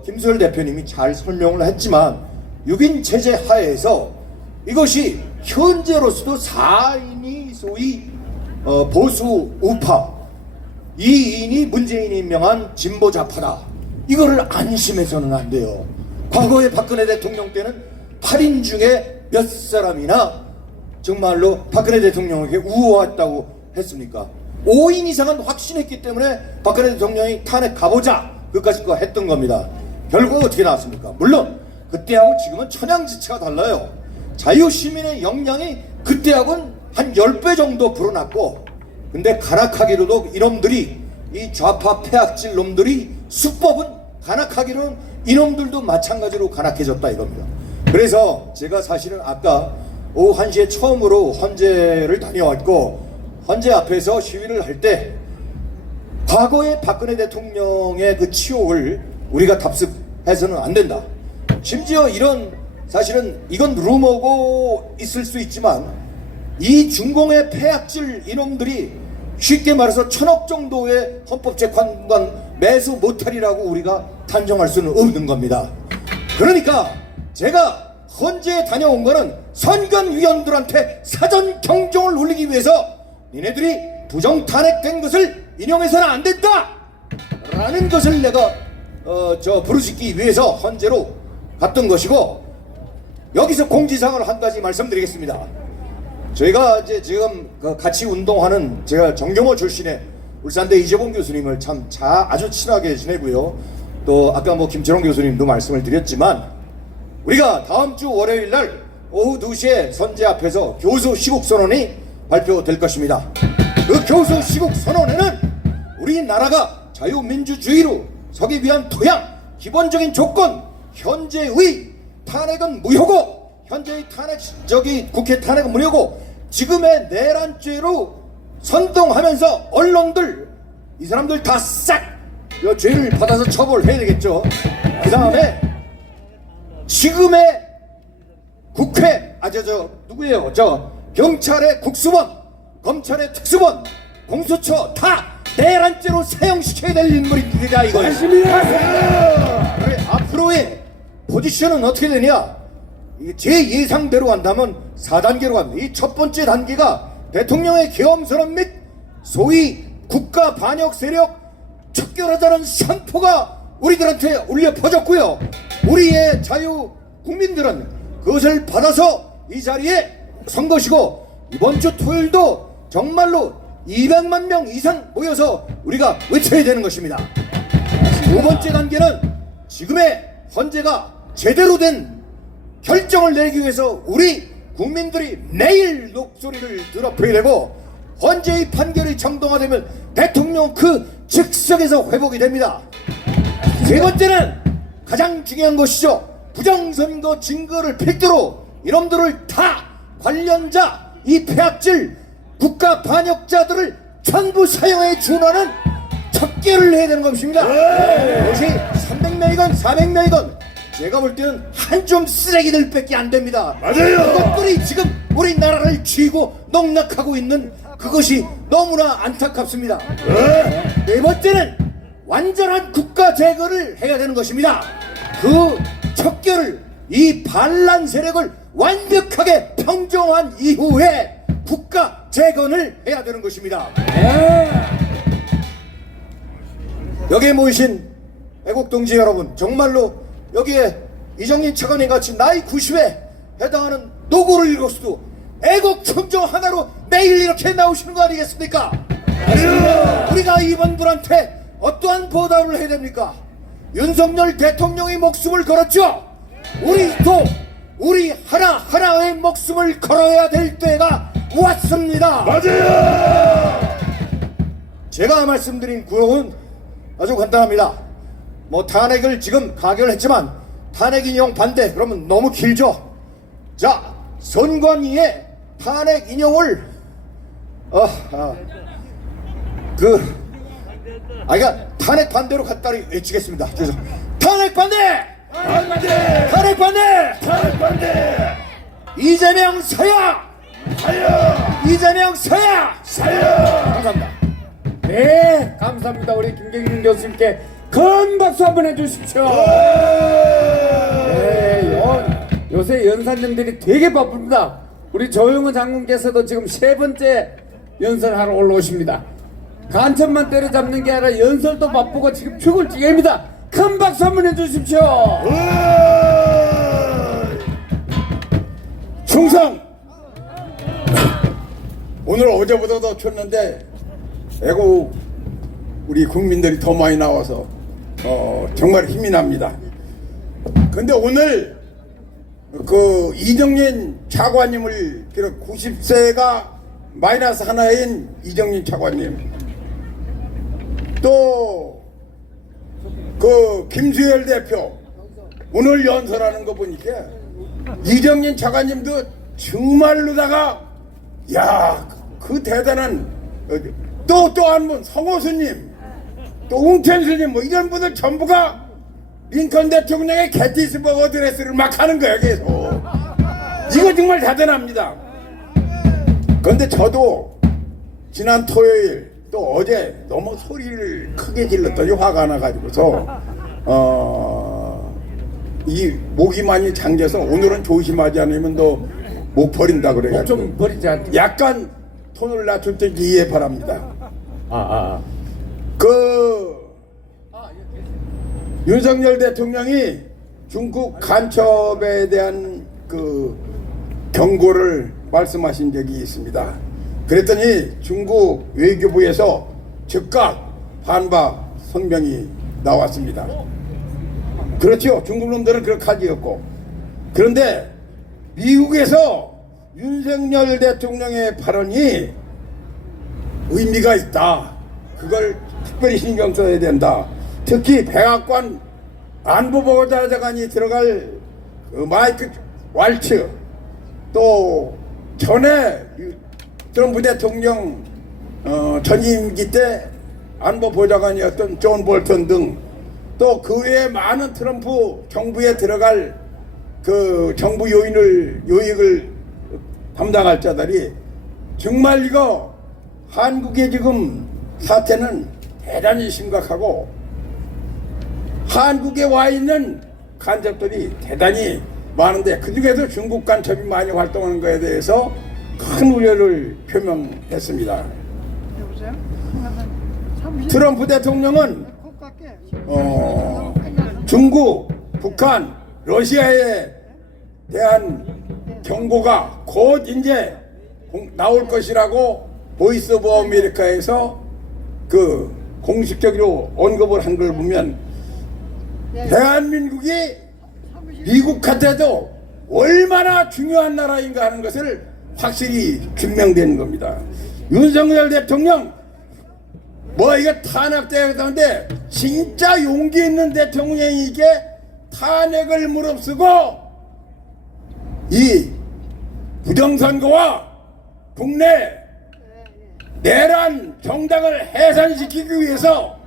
김수열 대표님이 잘 설명을 했지만 6인 체제 하에서 이것이 현재로서도 4인이 소위 보수 우파, 2인이 문재인이 임명한 진보 좌파다. 이거를 안심해서는 안 돼요. 과거에 박근혜 대통령 때는 8인 중에 몇 사람이나 정말로 박근혜 대통령에게 우호했다고 했습니까? 5인 이상은 확신했기 때문에 박근혜 대통령이 탄핵 가보자 그까짓 거 했던 겁니다. 결국 어떻게 나왔습니까? 물론 그때하고 지금은 천양지차가 달라요. 자유시민의 역량이 그때하고는 한 10배 정도 불어났고, 근데 간악하기로도 이놈들이, 이 좌파 폐악질 놈들이 수법은 간악하기로는 이놈들도 마찬가지로 간악해졌다 이겁니다. 그래서 제가 사실은 아까 오후 1시에 처음으로 헌재를 다녀왔고, 헌재 앞에서 시위를 할 때 과거의 박근혜 대통령의 그 치욕을 우리가 답습해서는 안 된다. 심지어 사실은 이건 루머고 있을 수 있지만 이 중공의 폐악질 이놈들이 쉽게 말해서 1,000억 정도의 헌법재판관 매수 못하리라고 우리가 단정할 수는 없는 겁니다. 그러니까 제가 헌재에 다녀온 거는 선관위원들한테 사전 경종을 울리기 위해서 니네들이 부정탄핵된 것을 인용해서는 안 된다! 라는 것을 내가 부르짖기 위해서 헌재로 갔던 것이고, 여기서 공지사항을 한 가지 말씀드리겠습니다. 저희가 이제 지금 같이 운동하는 제가 정경호 출신의 울산대 이재봉 교수님을 참 아주 친하게 지내고요. 또 아까 김철홍 교수님도 말씀을 드렸지만 우리가 다음 주 월요일 날 오후 2시에 선재 앞에서 교수 시국 선언이 발표될 것입니다. 그 교수 시국 선언에는 우리나라가 자유민주주의로 서기 위한 토양, 기본적인 조건, 현재의 탄핵은 무효고, 현재의 국회 탄핵은 무효고, 지금의 내란죄로 선동하면서 언론들 이 사람들 다 싹 죄를 받아서 처벌해야 되겠죠. 그 다음에 지금의 국회 누구예요? 경찰의 국수본, 검찰의 특수본, 공수처 다 내란죄로 사형시켜야 될 인물들이다 이거예요. 그래, 앞으로의 포지션은 어떻게 되냐? 제 예상대로 간다면 4단계로 갑니다. 이 첫 번째 단계가 대통령의 계엄 선언 및 소위 국가 반역 세력 척결하자는 선포가 우리들한테 울려 퍼졌고요. 우리의 자유 국민들은 그것을 받아서 이 자리에 선 것이고, 이번 주 토요일도 정말로 200만 명 이상 모여서 우리가 외쳐야 되는 것입니다. 두 번째 단계는 지금의 헌재가 제대로 된 결정을 내기 위해서 우리 국민들이 매일 목소리를 들어줘야 되고, 헌재의 판결이 정당화되면 대통령 그 즉석에서 회복이 됩니다. 세 번째는 가장 중요한 것이죠. 부정선거 증거를 필두로 이놈들을 다 관련자, 이 폐악질 국가 반역자들을 전부 사형에 준하는 척결을 해야 되는 것입니다. 그것이 300명이건 400명이건 제가 볼 때는 한 좀 쓰레기들 밖에 안 됩니다. 맞아요. 그것들이 지금 우리나라를 쥐고 농락하고 있는 그것이 너무나 안타깝습니다. 네 번째는 완전한 국가 제거를 해야 되는 것입니다. 그 척결을, 이 반란 세력을 완벽하게 평정한 이후에 국가 재건을 해야 되는 것입니다. 여기에 모이신 애국동지 여러분, 정말로 여기에 이정린 차관님 같이 나이 90에 해당하는 노고를 이뤘어도 애국 청정 하나로 매일 이렇게 나오시는 거 아니겠습니까? 우리가 이분들한테 어떠한 보답을 해야 됩니까? 윤석열 대통령이 목숨을 걸었죠. 우리 하나하나의 목숨을 걸어야 될 때가 왔습니다. 맞아요. 제가 말씀드린 구역은 아주 간단합니다. 뭐 탄핵을 지금 가결했지만 탄핵 인용 반대 그러면 너무 길죠. 자, 선관위에 탄핵 인용을 그러니까 탄핵 반대로 갖다리 외치겠습니다. 그래서 탄핵 반대! 반대. 탄핵 반대! 탄핵 반대. 이재명 사야! 사야. 이재명 사야! 사야. 감사합니다. 네, 감사합니다. 우리 김경준 교수님께 큰 박수 한번 해주십시오. 네, 요새 연산님들이 되게 바쁩니다. 우리 조용호 장군께서도 지금 세 번째 연설하러 올라오십니다. 간첩만 때려잡는 게 아니라 연설도 바쁘고 지금 죽을 지경입니다. 큰 박수 한번 해주십시오. 충성. 오늘 어제보다 더 춥는데 애국 우리 국민들이 더 많이 나와서 정말 힘이 납니다. 근데 오늘 그 이정린 차관님을 비롯 90세가 마이너스 하나인 이정린 차관님, 또 그 김수열 대표 오늘 연설하는 거 보니까 이정린 차관님도 정말로다가 야, 그 대단한 또 한 분 성호수님, 또 웅천수님, 뭐 이런 분들 전부가 링컨 대통령의 게티스버그 어드레스를 막 하는 거야 계속. 이거 정말 대단합니다. 그런데 저도 지난 토요일 또 어제 너무 소리를 크게 질렀더니 화가 나가지고서 이 목이 많이 잠겨서 오늘은 조심하지 않으면 너 못 버린다 그래가지고 좀 버리지 않게. 약간 톤을 낮출 때 이해 바랍니다. 윤석열 대통령이 중국 간첩에 대한 그 경고를 말씀하신 적이 있습니다. 그랬더니 중국 외교부에서 즉각 반박 성명이 나왔습니다. 그렇죠. 중국 놈들은 그렇게 하지였고. 그런데 미국에서 윤석열 대통령의 발언이 의미가 있다. 그걸 특별히 신경 써야 된다. 특히 백악관 안보보좌관이 들어갈 그 마이크 왈츠, 또 전에 트럼프 대통령 전임기 때 안보보좌관이었던 존 볼턴 등 또 그 외에 많은 트럼프 정부에 들어갈 그 정부 요직을 담당할 자들이 정말 이거 한국의 지금 사태는 대단히 심각하고 한국에 와 있는 간첩들이 대단히 많은데 그중에서 중국 간첩이 많이 활동하는 것에 대해서 큰 우려를 표명했습니다. 트럼프 대통령은 중국, 북한, 러시아에 대한 경고가 곧 이제 나올 것이라고 보이스 오브 아메리카에서 그 공식적으로 언급을 한 걸 보면 대한민국이 미국한테도 얼마나 중요한 나라인가 하는 것을 확실히 증명된 겁니다. 윤석열 대통령 뭐 이거 탄핵되었다는데 진짜 용기 있는 대통령이 이게 탄핵을 무릅쓰고 이 부정선거와 국내 내란 정당을 해산시키기 위해서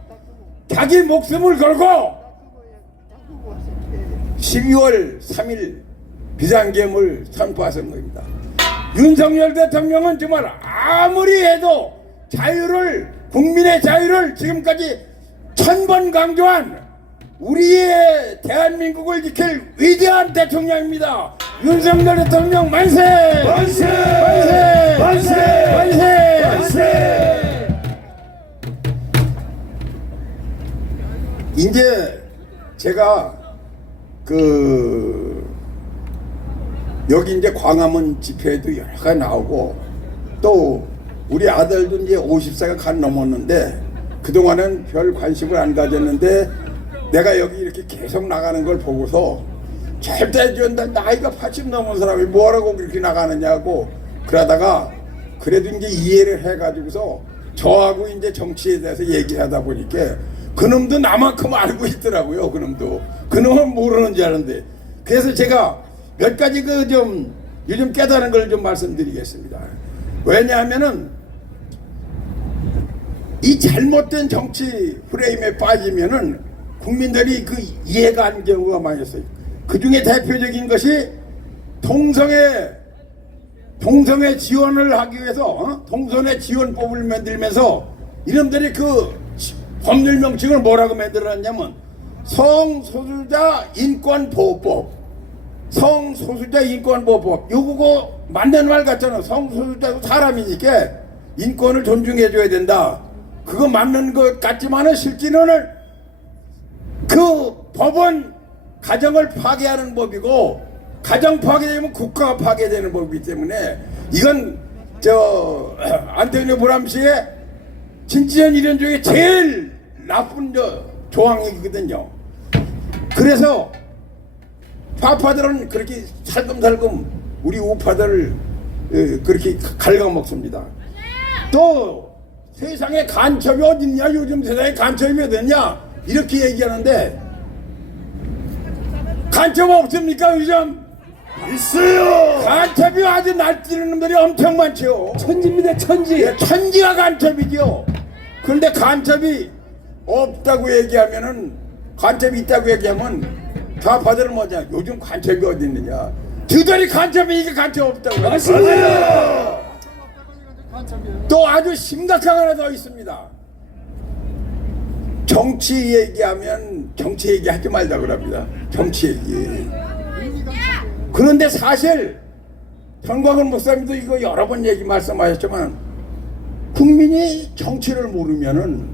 자기 목숨을 걸고 12월 3일 비상계엄을 선포하신 겁니다. 윤석열 대통령은 정말 아무리 해도 국민의 자유를 지금까지 1000번 강조한 우리의 대한민국을 지킬 위대한 대통령입니다. 윤석열 대통령 만세! 만세! 만세! 만세! 만세! 만세! 이제 제가 여기 이제 광화문 집회에도 여러 가지 나오고 또 우리 아들도 이제 50세가 간 넘었는데 그동안은 별 관심을 안 가졌는데 내가 여기 이렇게 계속 나가는 걸 보고서 절대 나이가 80 넘은 사람이 뭐하라고 그렇게 나가느냐고 그러다가 그래도 이제 이해를 해가지고서 저하고 이제 정치에 대해서 얘기를 하다 보니까 그놈도 나만큼 알고 있더라고요. 그놈은 모르는 줄 아는데 그래서 제가 몇 가지 요즘 깨달은 걸 좀 말씀드리겠습니다. 왜냐하면은 이 잘못된 정치 프레임에 빠지면은 국민들이 이해가 안 되는 경우가 많이 있어요. 그 중에 대표적인 것이 동성애 지원을 하기 위해서 동성애 지원법을 만들면서 이놈들이 법률 명칭을 뭐라고 만들었냐면 성소수자 인권보호법. 요거 맞는 말 같잖아. 성소수자도 사람이니까 인권을 존중해줘야 된다. 그거 맞는 것 같지만은 실제로는 그 법은 가정을 파괴하는 법이고 가정 파괴되면 국가가 파괴되는 법이기 때문에 이건 안토니오 브람시의 진지한 이론 중에 제일 나쁜 조항이거든요. 그래서 파파들은 그렇게 살금살금 우리 우파들을 그렇게 갉아먹습니다. 또 세상에 간첩이 어딨냐, 요즘 세상에 간첩이 어딨냐 이렇게 얘기하는데 간첩 없습니까 요즘? 있어요. 간첩이 아주 날뛰는 놈들이 엄청 많죠. 천지입니다, 천지. 천지가 간첩이죠. 그런데 간첩이 없다고 얘기하면은 간첩이 있다고 얘기하면 좌파들은 뭐냐, 요즘 간첩이 어디 있느냐, 저들이 간첩이 이게 간첩 없다고. 맞습니다. 또 아주 심각한 하나 더 있습니다. 정치 얘기하면 정치 얘기하지 말자 그럽니다. 정치 얘기. 그런데 사실 전광훈 목사님도 이거 여러 번 말씀하셨지만 국민이 정치를 모르면은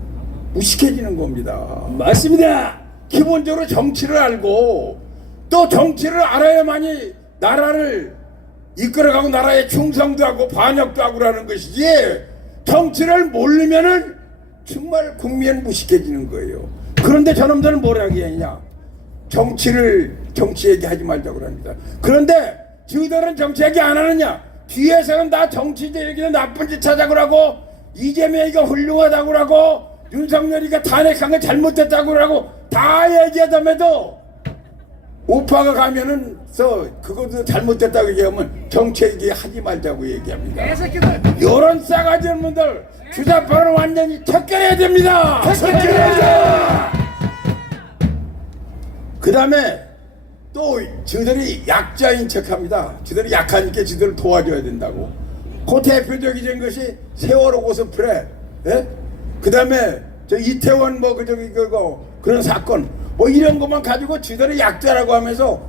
무식해지는 겁니다. 맞습니다. 기본적으로 정치를 알고 또 정치를 알아야만이 나라를 이끌어가고 나라에 충성도 하고 반역도 하고 그러는 것이지, 정치를 모르면은 정말 국민은 무식해지는 거예요. 그런데 저놈들은 뭐라고 하냐, 정치 얘기하지 말자고 합니다. 그런데 저들은 정치 얘기 안 하느냐, 뒤에서는 다 정치 얘기는 나쁜 짓 하자고 하고 이재명이가 훌륭하다고 하고 윤석열이가 탄핵한 거 잘못됐다고 하고 다 얘기하다며도 우파가 가면은 그것도 잘못됐다고 얘기하면 정치 얘기하지 말자고 얘기합니다. 이런 싸가지 없는 분들 주사파는 완전히 척결해야 됩니다. 척결해야죠. 그 다음에 또 저들이 약자인 척합니다. 저들이 약하니까 저들을 도와줘야 된다고. 그 대표적인 것이 세월호 고스프레, 예? 그 다음에 이태원 그런 사건 이런 것만 가지고 저들이 약자라고 하면서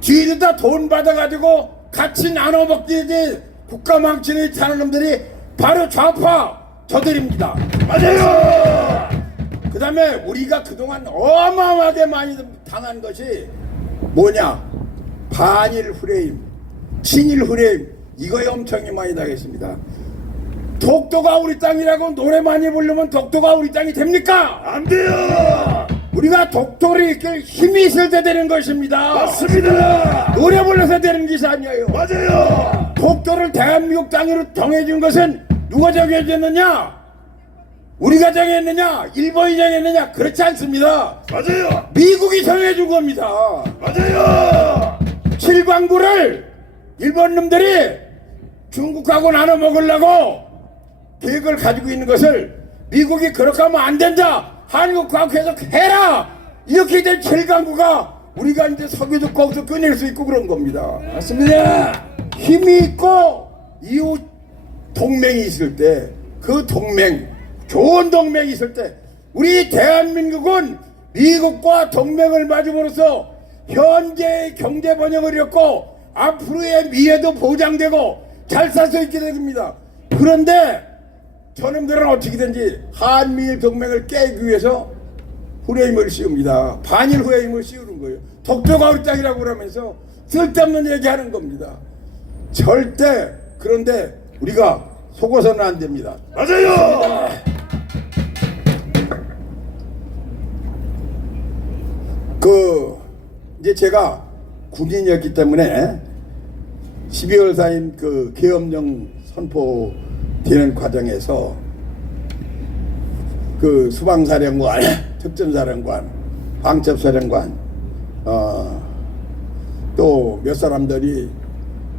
뒤에도 다 돈 받아가지고 같이 나눠 먹기지 국가 망치는 타는 놈들이 바로 좌파 저들입니다. 맞아요. 그 다음에 우리가 그동안 어마어마하게 많이 당한 것이 뭐냐, 반일 프레임, 친일 프레임, 이거에 엄청 많이 당했습니다. 독도가 우리 땅이라고 노래 많이 부르면 독도가 우리 땅이 됩니까? 안 돼요. 우리가 독도를 이끌 힘이 있을 때 되는 것입니다. 맞습니다. 노래 불러서 되는 것이 아니에요. 맞아요. 독도를 대한민국 땅으로 정해준 것은 누가 정해줬느냐? 우리가 정했느냐 일본이 정했느냐 그렇지 않습니다. 맞아요. 미국이 정해준 겁니다. 맞아요. 칠광구를 일본 놈들이 중국하고 나눠 먹으려고 계획을 가지고 있는 것을 미국이 그렇게 하면 안 된다. 한국과 계속 해라. 이렇게 된 칠광구가 우리가 이제 석유도 거기서 꺼낼 수 있고 그런 겁니다. 맞습니다. 힘이 있고 이웃 동맹이 있을 때 그 동맹 좋은 동맹이 있을 때 우리 대한민국은 미국과 동맹을 맺음으로써 현재의 경제 번영을 이뤘고 앞으로의 미래도 보장되고 잘 살 수 있게 됩니다. 그런데 저놈들은 어떻게든지 한미일 동맹을 깨기 위해서 후레임을 씌웁니다. 반일 후레임을 씌우는 거예요. 독도가을장이라고 그러면서 쓸데없는 얘기하는 겁니다. 절대 그런데 우리가 속아서는 안 됩니다. 맞아요. 이제 제가 군인이었기 때문에 12월 4일 그 계엄령 선포되는 과정에서 그 수방사령관, 특전사령관, 방첩사령관 또 몇 사람들이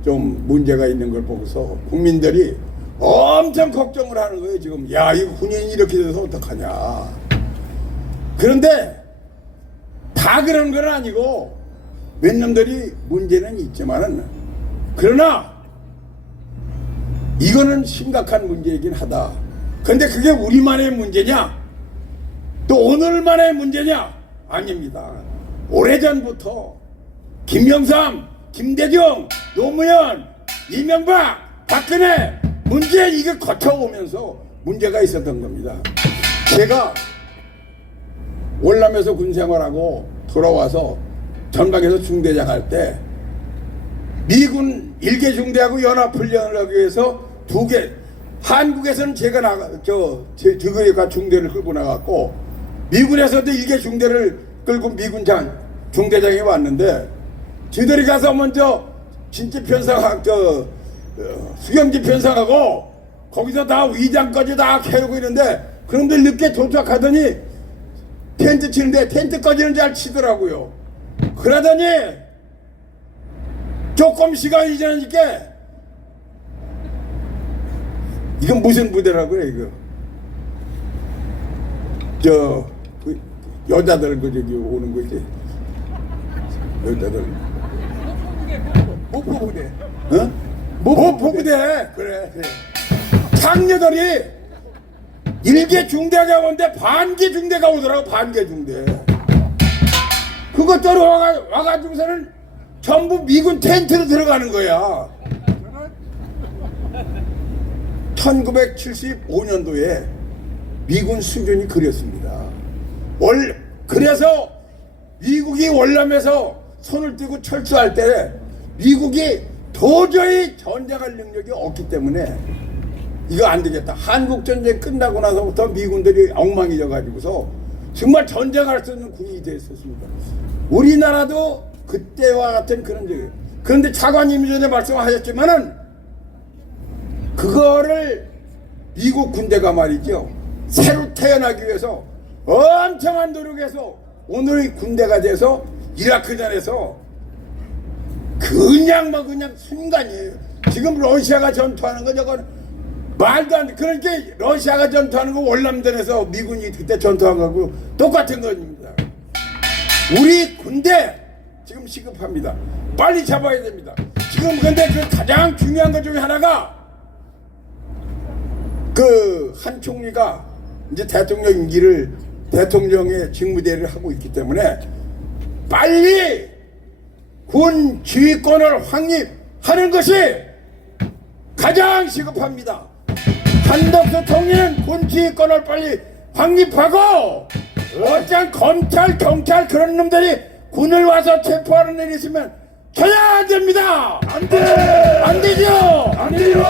좀 문제가 있는 걸 보고서 국민들이 엄청 걱정을 하는 거예요. 지금 야 이거 군인이 이렇게 돼서 어떡하냐. 그런데 다 그런 건 아니고 몇 놈들이 문제는 있지만은 그러나 이거는 심각한 문제이긴 하다. 근데 그게 우리만의 문제냐 또 오늘만의 문제냐 아닙니다. 오래전부터 김영삼, 김대중, 노무현, 이명박, 박근혜 문재인 이거 거쳐오면서 문제가 있었던 겁니다. 제가 월남에서 군생활하고 돌아와서 전방에서 중대장 할 때 미군 1개 중대하고 연합훈련을 하기 위해서 2개 한국에서는 제가 저거가 중대를 끌고 나갔고 미군에서도 1개 중대를 끌고 미군 중대장이 왔는데 저들이 가서 먼저 진지 편성하고 수경지 편성하고 거기서 다 위장까지 다 캐르고 있는데 그런데 늦게 도착하더니 텐트 치는데 텐트까지는 잘 치더라고요. 그러더니 조금 시간이 지나니까 이건 무슨 부대라고요 이거? 그 여자들 그 저기 오는 거지. 여자들 모포부대. 어? 모포부대. 그래. 장녀들이 1개 중대가 오는데 반개 중대가 오더라고. 반개 중대. 그것들이 와가지고서는 전부 미군 텐트로 들어가는 거야. 1975년도에 미군 수준이 그랬습니다. 그래서 미국이 월남에서 손을 떼고 철수할 때 미국이 도저히 전쟁할 능력이 없기 때문에 이거 안 되겠다. 한국전쟁 끝나고 나서부터 미군들이 엉망이져 가지고서 정말 전쟁할 수 있는 군인이 됐었습니다. 우리나라도 그때와 같은 그런 적이에요. 그런데 차관님이 전에 말씀하셨지만은 그거를 미국 군대가 말이죠. 새로 태어나기 위해서 엄청난 노력해서 오늘의 군대가 돼서 이라크전에서 그냥 순간이에요. 지금 러시아가 전투하는 거 저건 말도 안 돼. 그러니까 러시아가 전투하는 거 월남전에서 미군이 그때 전투한 거하고 똑같은 겁니다. 우리 군대 지금 시급합니다. 빨리 잡아야 됩니다. 지금 근데 그 가장 중요한 것 중에 하나가 그 한 총리가 이제 대통령 임기를 대통령의 직무대리를 하고 있기 때문에 빨리 군 지휘권을 확립하는 것이 가장 시급합니다. 한덕수 총리는 군 지휘권을 빨리 확립하고 어떤 검찰, 경찰 그런 놈들이 군을 와서 체포하는 일이 있으면 쳐야 안 됩니다. 안 돼! 안 되죠! 안 돼요!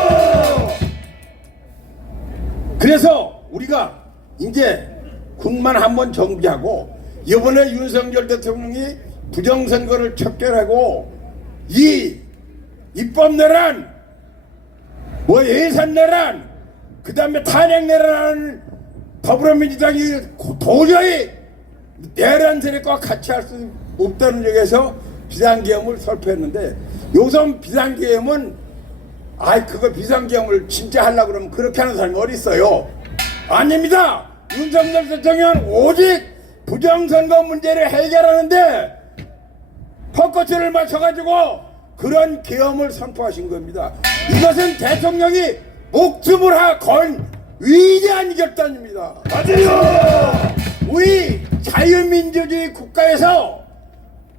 그래서 우리가 이제 군만 한번 정비하고 이번에 윤석열 대통령이 부정선거를 척결하고 이 입법 내란 예산 내란 그 다음에 탄핵 내란을 더불어민주당이 도저히 내란 세력과 같이 할 수 없다는 점에서 비상계엄을 설포했는데 요즘 비상계엄은 그거 비상계엄을 진짜 하려고 그러면 그렇게 하는 사람이 어디 있어요? 아닙니다. 윤석열 대통령은 오직 부정선거 문제를 해결하는데 헛것을 맞춰가지고 그런 계엄을 선포하신 겁니다. 이것은 대통령이 목숨을 건 위대한 결단입니다. 맞아요. 우리 자유민주주의 국가에서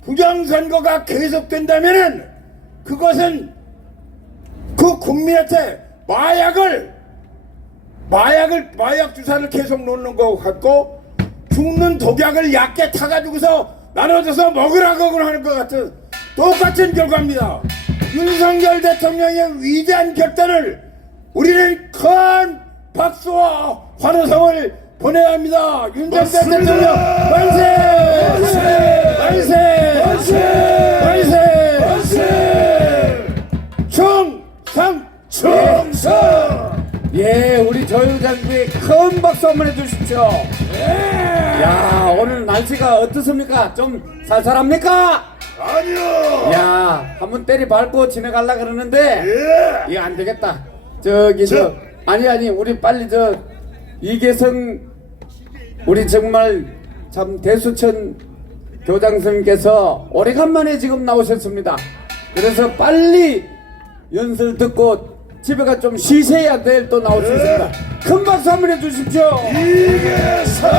부정선거가 계속된다면은 그것은 그 국민한테 마약 주사를 계속 놓는 것 같고 죽는 독약을 얕게 타가지고서 나눠줘서 먹으라고 하는 것 같은 똑같은 결과입니다. 윤석열 대통령의 위대한 결단을 우리는 큰 박수와 환호성을 보내야 합니다. 윤석열 대통령 만세! 만세! 만세! 만세! 만세! 충성! 충성. 예, 우리 조유장부에 큰 박수 한번 해주십시오. 야, 오늘 날씨가 어떻습니까? 좀 살살합니까? 아니요. 야, 한번 때리 밟고 지나가려 그러는데 예. 이거 안 되겠다. 저기 아니 우리 빨리 이계성 우리 정말 참 대수천 교장 선생님께서 오래간만에 지금 나오셨습니다. 그래서 빨리 연설 듣고 집에 가 좀 쉬셔야 될 또 나올 수 있습니다. 큰 박수 한번 해주십시오. 이계성.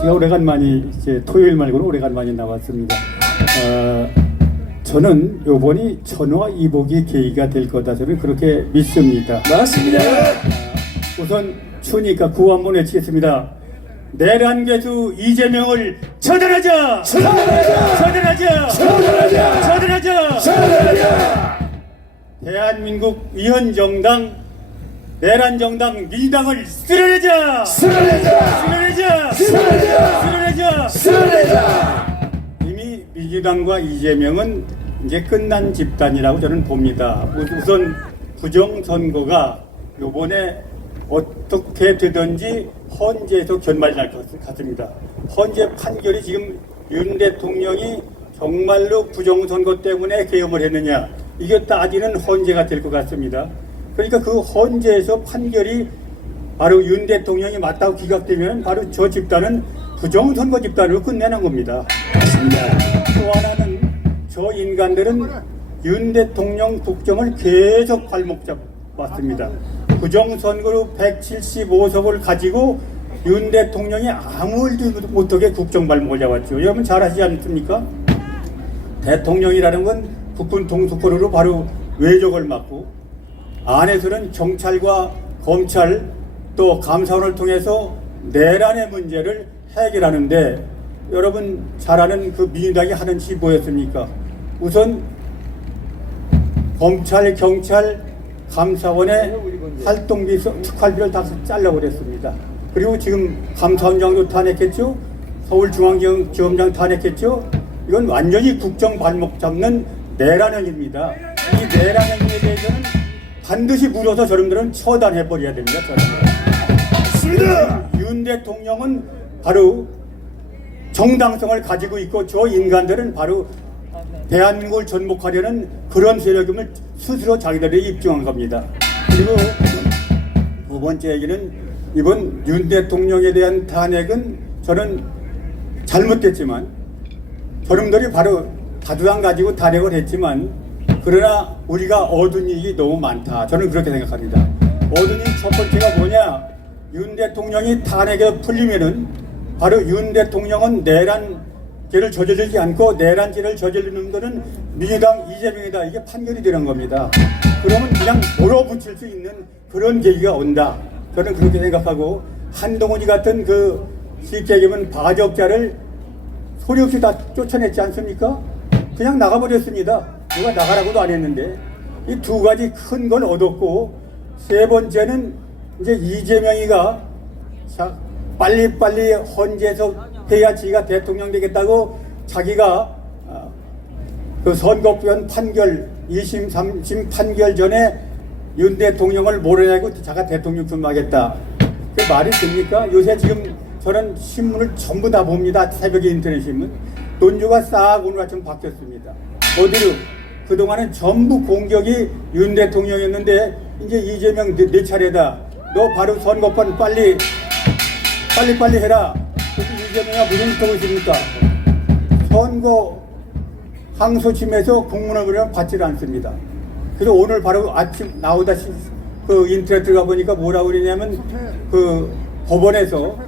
제가 오래간만이 이제 토요일 말고는 오래간만이 나왔습니다. 저는 요번이 천화 이복이 계기가 될 거다 저는 그렇게 믿습니다. 맞습니다. 우선 추니까 구호 한번 외치겠습니다. 내란 괴수 이재명을 처단하자! 처단하자. 처단하자! 처단하자. 처단하자! 처단하자. 대한민국 위헌정당 내란 정당 민주당을 쓸어내자! 쓸어내자. 쓸어내자! 쓸어내자. 쓸어내자! 쓸어내자. 이미 민주당과 이재명은 이제 끝난 집단이라고 저는 봅니다. 우선 부정선거가 요번에 어떻게 되든지 헌재에서 결말이 날 것 같습니다. 헌재 판결이 지금 윤 대통령이 정말로 부정선거 때문에 계엄을 했느냐 이게 따지는 헌재가 될 것 같습니다. 그러니까 그 헌재에서 판결이 바로 윤 대통령이 맞다고 기각되면 바로 저 집단은 부정선거 집단으로 끝내는 겁니다. 또 하나는 저 인간들은 윤 대통령 국정을 계속 발목 잡았습니다. 부정선거로 175석을 가지고 윤 대통령이 아무 일도 못하게 국정 발목을 잡았죠. 여러분 잘 아시지 않습니까? 대통령이라는 건 국군 통수권으로 바로 외적을 맡고 안에서는 경찰과 검찰 또 감사원을 통해서 내란의 문제를 해결하는데 여러분 잘 아는 그 민주당이 하는 짓이 뭐였습니까? 우선 검찰, 경찰, 감사원의 활동비, 특활비를 다 잘라버렸습니다. 그리고 지금 감사원장도 탄핵했죠. 서울중앙지검장 탄핵했죠. 이건 완전히 국정 발목 잡는 내란행위입니다. 이 내란행위에 대해서는 반드시 물어서 저놈들은 처단해버려야 됩니다. 맞습니다. 윤 대통령은 바로 정당성을 가지고 있고 저 인간들은 바로 대한민국을 전복하려는 그런 세력임을 스스로 자기들이 입증한 겁니다. 그리고 두 번째 얘기는 이번 윤 대통령에 대한 탄핵은 저는 잘못됐지만 저놈들이 바로 다두당 가지고 탄핵을 했지만 그러나 우리가 얻은 이익이 너무 많다. 저는 그렇게 생각합니다. 얻은 이익 첫 번째가 뭐냐? 윤 대통령이 탄핵에 풀리면은 바로 윤 대통령은 내란죄를 저지르지 않고 내란죄를 저지르는 놈들은 민주당 이재명이다. 이게 판결이 되는 겁니다. 그러면 그냥 몰아붙일 수 있는 그런 계기가 온다. 저는 그렇게 생각하고 한동훈이 같은 그 쉽게 얘기하면 바적자를 소리 없이 다 쫓아냈지 않습니까? 그냥 나가버렸습니다. 누가 나가라고도 안 했는데 이 두 가지 큰 걸 얻었고 세 번째는 이제 이재명이가 자 빨리빨리 헌재에서 해야 지가 대통령 되겠다고 자기가 그 선거권 판결 2심 3심 판결 전에 윤 대통령을 몰아내고 자가 대통령 출마하겠다. 그 말이 됩니까? 요새 지금 저는 신문을 전부 다 봅니다. 새벽에 인터넷 신문. 논조가 싹 오늘 아침 바뀌었습니다. 어디로? 그동안은 전부 공격이 윤 대통령이었는데 이제 이재명 네 차례다. 너 바로 선거권 빨리 해라. 그래서 이재명이 무슨 짓하고 있습니까? 선거 항소심에서 공문을 보내면 받지를 않습니다. 그래서 오늘 바로 아침 나오다 그 인터넷 들어가 보니까 뭐라고 그러냐면 그 법원에서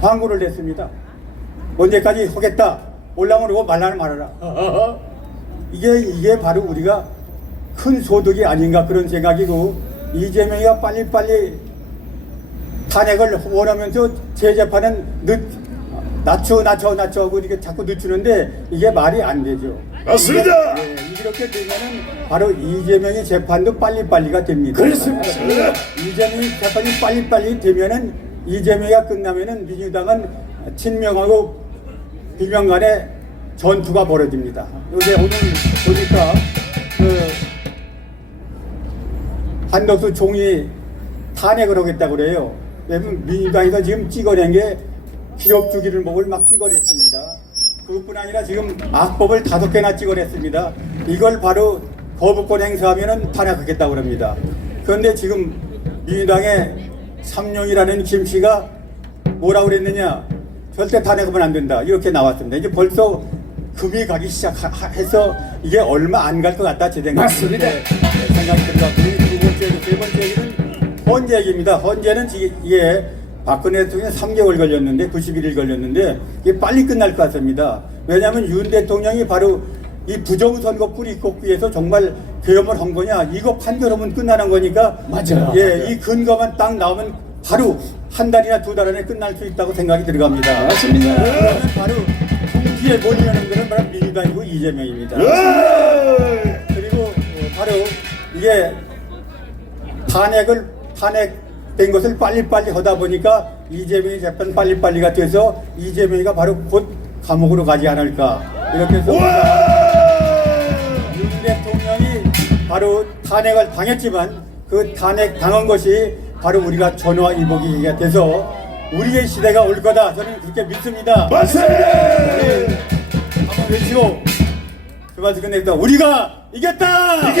광고를 냈습니다. 언제까지 하겠다. 올라오고 말라는 말하라. 이게 바로 우리가 큰 소득이 아닌가 그런 생각이고, 이재명이가 빨리빨리 탄핵을 원하면서 재재판은 낮춰 하고 이렇게 자꾸 늦추는데 이게 말이 안 되죠. 맞습니다. 이렇게 되면은 바로 이재명의 재판도 빨리빨리가 됩니다. 그렇습니다. 이재명의 재판이 빨리빨리 되면은 이재명이가 끝나면은 민주당은 친명하고 비명 간의 전투가 벌어집니다. 요새 오늘 보니까 그 한덕수 총리 탄핵을 하겠다고 그래요. 왜냐면 민주당에서 지금 찍어낸 게 기업 주기를 목을 막 찍어냈습니다. 그것뿐 아니라 지금 악법을 5개나 찍어냈습니다. 이걸 바로 거부권 행사하면은 탄핵하겠다고 합니다. 그런데 지금 민주당의 삼룡이라는 김 씨가 뭐라고 그랬느냐? 절대 탄핵하면 안 된다. 이렇게 나왔습니다. 이제 벌써 금이 가기 시작해서 이게 얼마 안 갈 것 같다. 제 생각에. 맞습니다. 생각이 듭니다. 그리고 두 번째, 세 번째 얘기는 헌재 얘기입니다. 헌재는 이게 박근혜 대통령이 3개월 걸렸는데 91일 걸렸는데 이게 빨리 끝날 것 같습니다. 왜냐하면 윤 대통령이 바로 이 부정선거 뿌리 꽂기 위해서 정말 계엄을 한 거냐, 이거 판결하면 끝나는 거니까. 맞아요. 예, 이 근거만 딱 나오면 바로 한 달이나 2달 안에 끝날 수 있다고 생각이 들어갑니다. 맞습니다. 그러면 바로 총기에 몰리는 것은 바로 민주당이고 이재명입니다. 그리고 바로 이게 탄핵된 것을 빨리빨리 하다 보니까 이재명이 재판 빨리빨리가 돼서 이재명이가 바로 곧 감옥으로 가지 않을까, 이렇게 해서 윤 대통령이 바로 탄핵을 당했지만 그 탄핵 당한 것이 바로 우리가 전화위복이 돼서 우리의 시대가 올 거다, 저는 그렇게 믿습니다. 맞습니다. 한번 외치고 그 말씀 끝내겠다. 우리가 이겼다.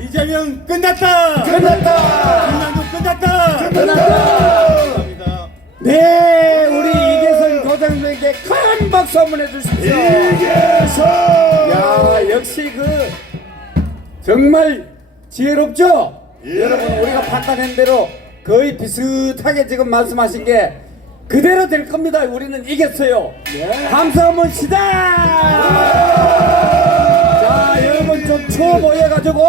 이재명 끝났다. 김남국 끝났다. 감사합니다. 네, 우리 이계선 도장님에게 큰 박수 한번 해주십시오. 이계선. 야, 역시 정말 지혜롭죠? 여러분, 우리가 판단한 대로 거의 비슷하게 지금 말씀하신 게 그대로 될 겁니다. 우리는 이겼어요. 감사 한번 시작! 자, 여러분 좀 추워 보여가지고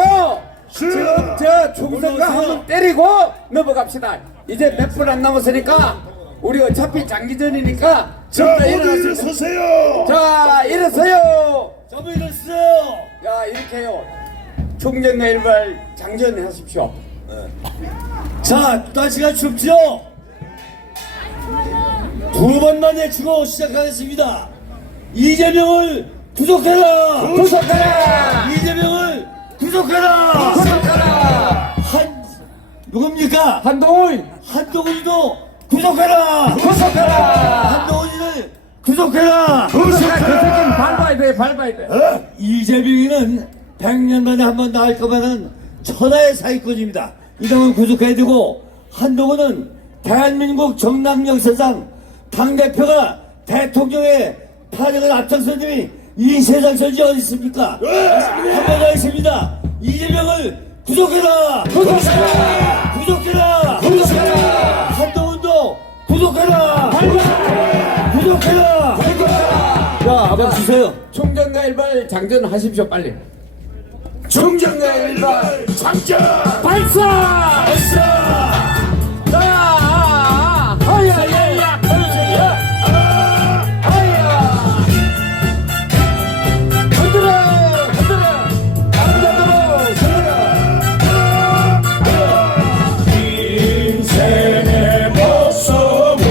지금 저 총선과 한번 때리고 넘어갑시다. 이제 몇 분 안 남았으니까 우리 어차피 장기전이니까 자, 자, 모두 서세요. 자, 일어서요. 저도 이랬어요. 야, 이렇게 해요. 총전과 일발 장전하십시오. 자, 날씨가 춥죠? 두 번만 외치고 시작하겠습니다. 이재명을 구속해라! 구속하라! 이재명을 구속해라! 구속하라! 누굽니까? 한동훈! 한동훈이도 구속해라! 구속하라! 한동훈이를 구속해라! 구속하라! 그 새끼는 밟아야 돼, 밟아야 돼. 이재명이는 100년 만에 한 번 나올 거면은 천하의 사기꾼입니다. 이놈은 구속해야 되고, 한동훈은 대한민국 정당 역사상 당대표가 대통령의 탄핵을 앞장선 님이 이 세상 전지 어디 있습니까? 한 번 더 있습니다. 이재명을 구속해라! 구속해라! 구속해라! 구속해라! 한동훈도 구속해라! 구속해라! 자, 한번 주세요. 총전과 일발 장전하십시오, 빨리. 총전과 일발 장전. 발사! 자, 하야야야, 하야, 하야. 흔들어, 흔들어, 남자들어, 흔들어. 인생의 모습은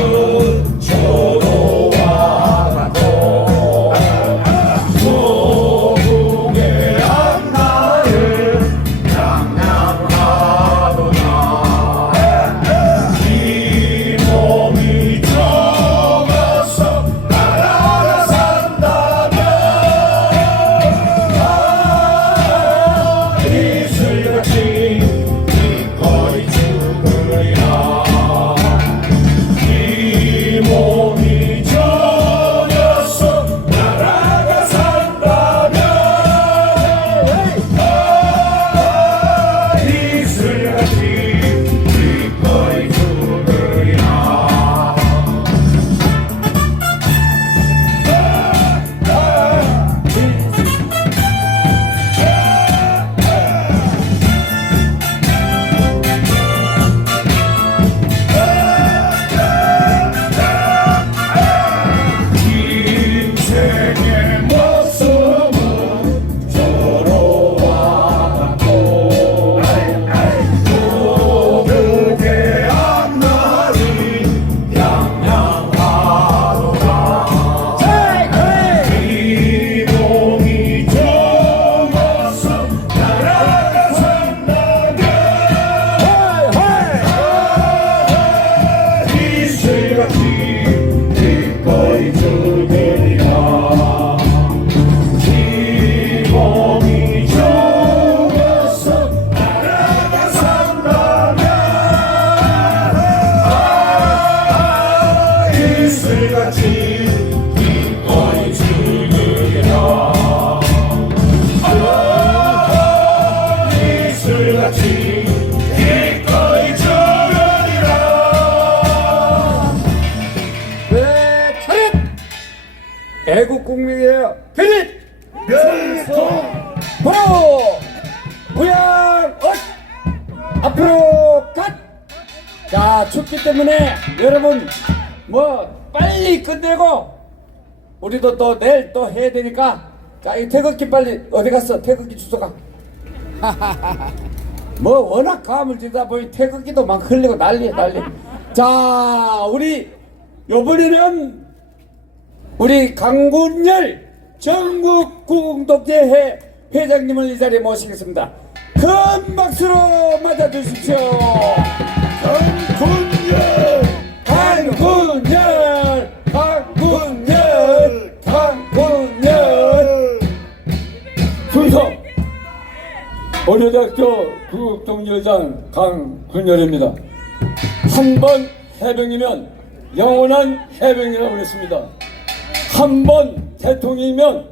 앞으로 부양 앞으로 갓. 자, 춥기 때문에 여러분 뭐 빨리 끝내고 우리도 또 내일 또 해야 되니까 자, 이 태극기 빨리 어디 갔어? 태극기 주소가. 뭐 워낙 감을 지다 보니 태극기도 막 흘리고 난리. 자, 우리 요번에는 우리 강군열 전국 구공독제회 회장님을 이 자리에 모시겠습니다. 큰 박수로 맞아주십시오. 강군열 순서 어려대학교 구국동열장 강군열입니다. 한 번 해병이면 영원한 해병이라고 그랬습니다. 한 번 대통령이면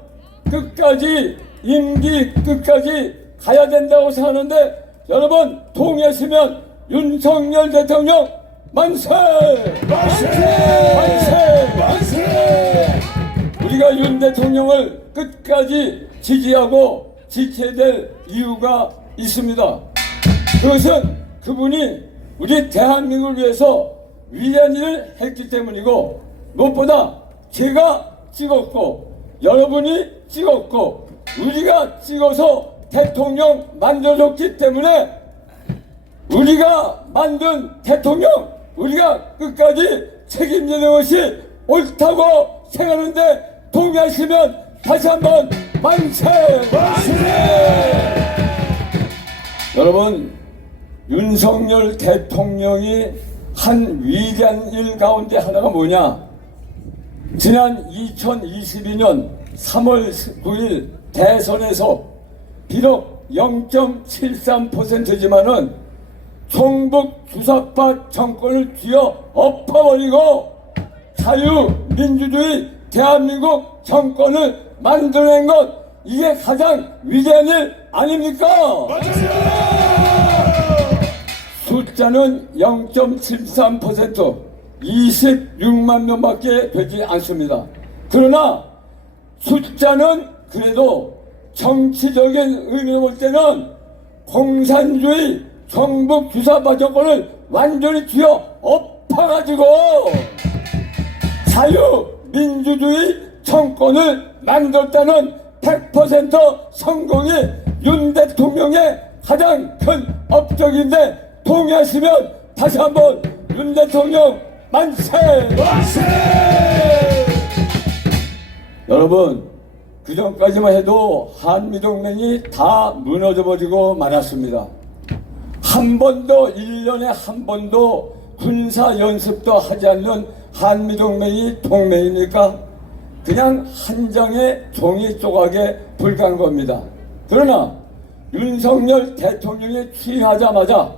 끝까지 임기 끝까지 가야 된다고 생각하는데 여러분 동의하시면 윤석열 대통령 만세! 만세! 우리가 윤 대통령을 끝까지 지지하고 지켜야 될 이유가 있습니다. 그것은 그분이 우리 대한민국을 위해서 위대한 일을 했기 때문이고 무엇보다 제가 찍었고 여러분이 찍었고 우리가 찍어서 대통령 만들어줬기 때문에 우리가 만든 대통령 우리가 끝까지 책임지는 것이 옳다고 생각하는데 동의하시면 다시 한번 만세! 여러분 윤석열 대통령이 한 위대한 일 가운데 하나가 뭐냐? 지난 2022년 3월 9일 대선에서 비록 0.73%지만은 종북 주사파 정권을 쥐어 엎어버리고 자유민주주의 대한민국 정권을 만들어낸 것 이게 가장 위대한 일 아닙니까? 숫자는 0.73% 26만 명밖에 되지 않습니다. 그러나 숫자는 그래도 정치적인 의미로 볼 때는 공산주의 정북 주사파 정권을 완전히 쥐어 엎어가지고 자유민주주의 정권을 만들었다는 100% 성공이 윤 대통령의 가장 큰 업적인데 동의하시면 다시 한번 윤 대통령 만세! 여러분 그전까지만 해도 한미동맹이 다 무너져버리고 말았습니다. 한 번도 1년에 한 번도 군사연습도 하지 않는 한미동맹이 동맹입니까? 그냥 한 장의 종이 조각에 불과한 겁니다. 그러나 윤석열 대통령이 취임하자마자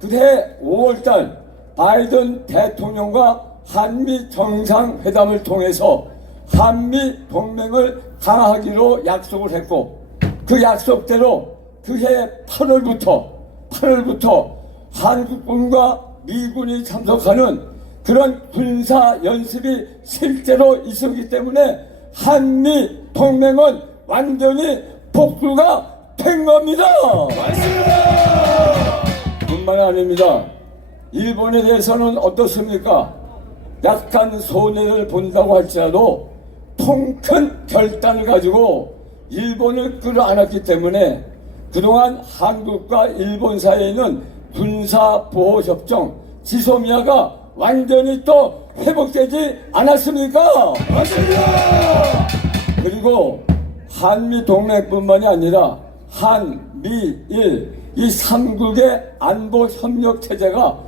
그해 5월달 바이든 대통령과 한미 정상회담을 통해서 한미 동맹을 강화하기로 약속을 했고 그 약속대로 그해 8월부터 한국군과 미군이 참석하는 그런 군사 연습이 실제로 있었기 때문에 한미 동맹은 완전히 복구가 된 겁니다. 뿐만 아닙니다. 일본에 대해서는 어떻습니까? 약간 손해를 본다고 할지라도 통큰 결단을 가지고 일본을 끌어안았기 때문에 그동안 한국과 일본 사이에 있는 군사보호협정 지소미아가 완전히 또 회복되지 않았습니까? 맞습니다. 그리고 한미 동맹뿐만이 아니라 한미일 이 3국의 안보 협력 체제가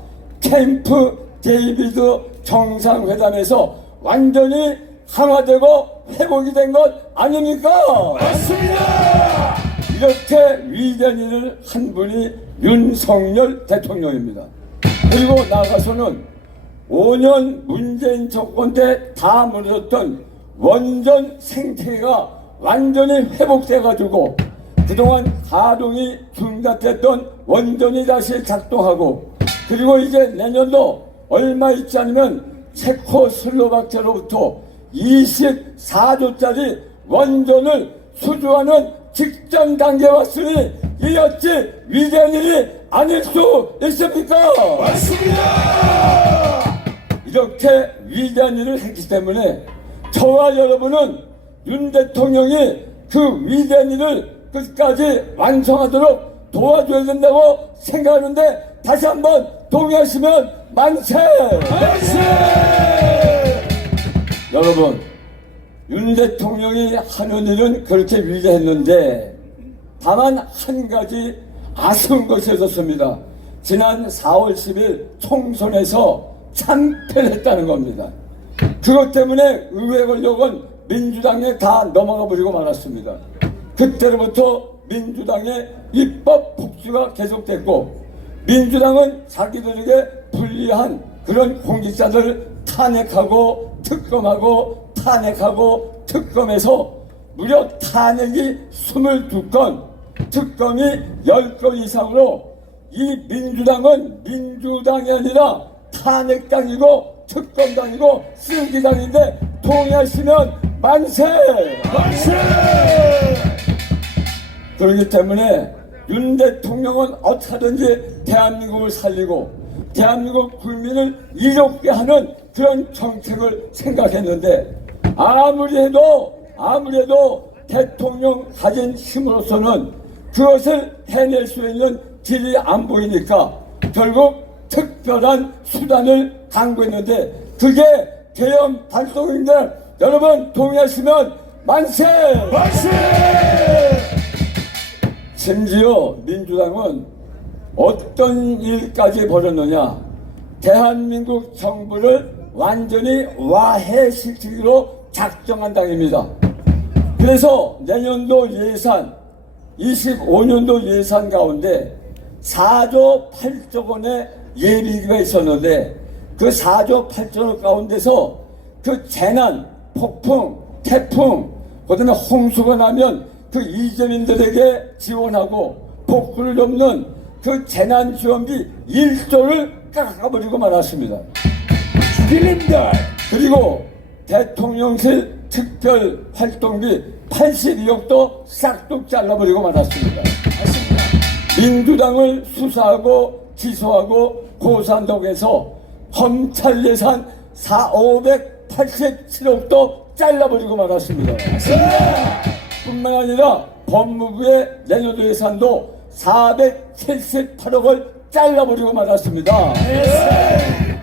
캠프 데이비드 정상회담에서 완전히 강화되고 회복이 된 것 아닙니까? 맞습니다. 이렇게 위대한 일을 한 분이 윤석열 대통령입니다. 그리고 나아가서는 5년 문재인 정권 때 다 무너졌던 원전 생태계가 완전히 회복돼가지고 그동안 가동이 중단됐던 원전이 다시 작동하고 그리고 이제 내년도 얼마 있지 않으면 체코슬로바키아로부터 24조짜리 원전을 수주하는 직전 단계에 왔으니 이 어찌 위대한 일이 아닐 수 있습니까? 맞습니다. 이렇게 위대한 일을 했기 때문에 저와 여러분은 윤 대통령이 그 위대한 일을 끝까지 완성하도록 도와줘야 된다고 생각하는데 다시 한번 동의하시면 만세! 여러분, 윤 대통령이 하는 일은 그렇게 위대했는데 다만 한 가지 아쉬운 것이 있었습니다. 지난 4월 10일 총선에서 참패했다는 겁니다. 그것 때문에 의회 권력은 민주당에 다 넘어가 버리고 말았습니다. 그때로부터 민주당의 입법 폭주가 계속됐고 민주당은 자기들에게 불리한 그런 공직자들을 탄핵하고 특검하고 탄핵하고 특검해서 무려 탄핵이 22건, 특검이 10건 이상으로 이 민주당은 민주당이 아니라 탄핵당이고 특검당이고 쓰기당인데 동의하시면 만세! 그렇기 때문에 윤 대통령은 어떻게든지 대한민국을 살리고 대한민국 국민을 이롭게 하는 그런 정책을 생각했는데 아무리 해도 대통령 가진 힘으로서는 그것을 해낼 수 있는 길이 안 보이니까 결국 특별한 수단을 강구했는데 그게 계엄 발동인데 여러분 동의하시면 만세! 심지어 민주당은 어떤 일까지 벌였느냐, 대한민국 정부를 완전히 와해시키기로 작정한 당입니다. 그래서 내년도 예산 25년도 예산 가운데 4조 8조 원의 예비비가 있었는데 그 4조 8조 원 가운데서 그 재난, 폭풍, 태풍, 그다음에 홍수가 나면 그 이재민들에게 지원하고 복구를 돕는 그 재난지원비 1조를 깎아버리고 말았습니다. 죽일립니다. 그리고 대통령실 특별활동비 82억도 싹둑 잘라버리고 말았습니다. 민주당을 수사하고 기소하고 고소한다고 해서 검찰 예산 587억도 잘라버리고 말았습니다. 뿐만 아니라 법무부의 내년도 예산도 478억을 잘라버리고 말았습니다.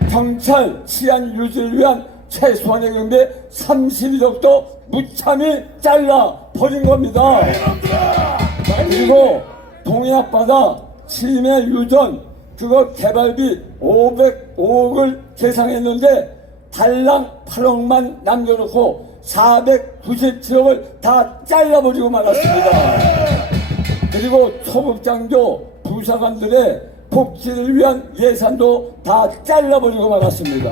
경찰 치안 유지를 위한 최소한의 경비 31억도 무참히 잘라버린 겁니다. 그리고 동해앞바다 침해 유전 그거 개발비 505억을 계상했는데 달랑 8억만 남겨놓고 497억을 다 잘라버리고 말았습니다. 그리고 초급장교 부사관들의 복지를 위한 예산도 다 잘라버리고 말았습니다.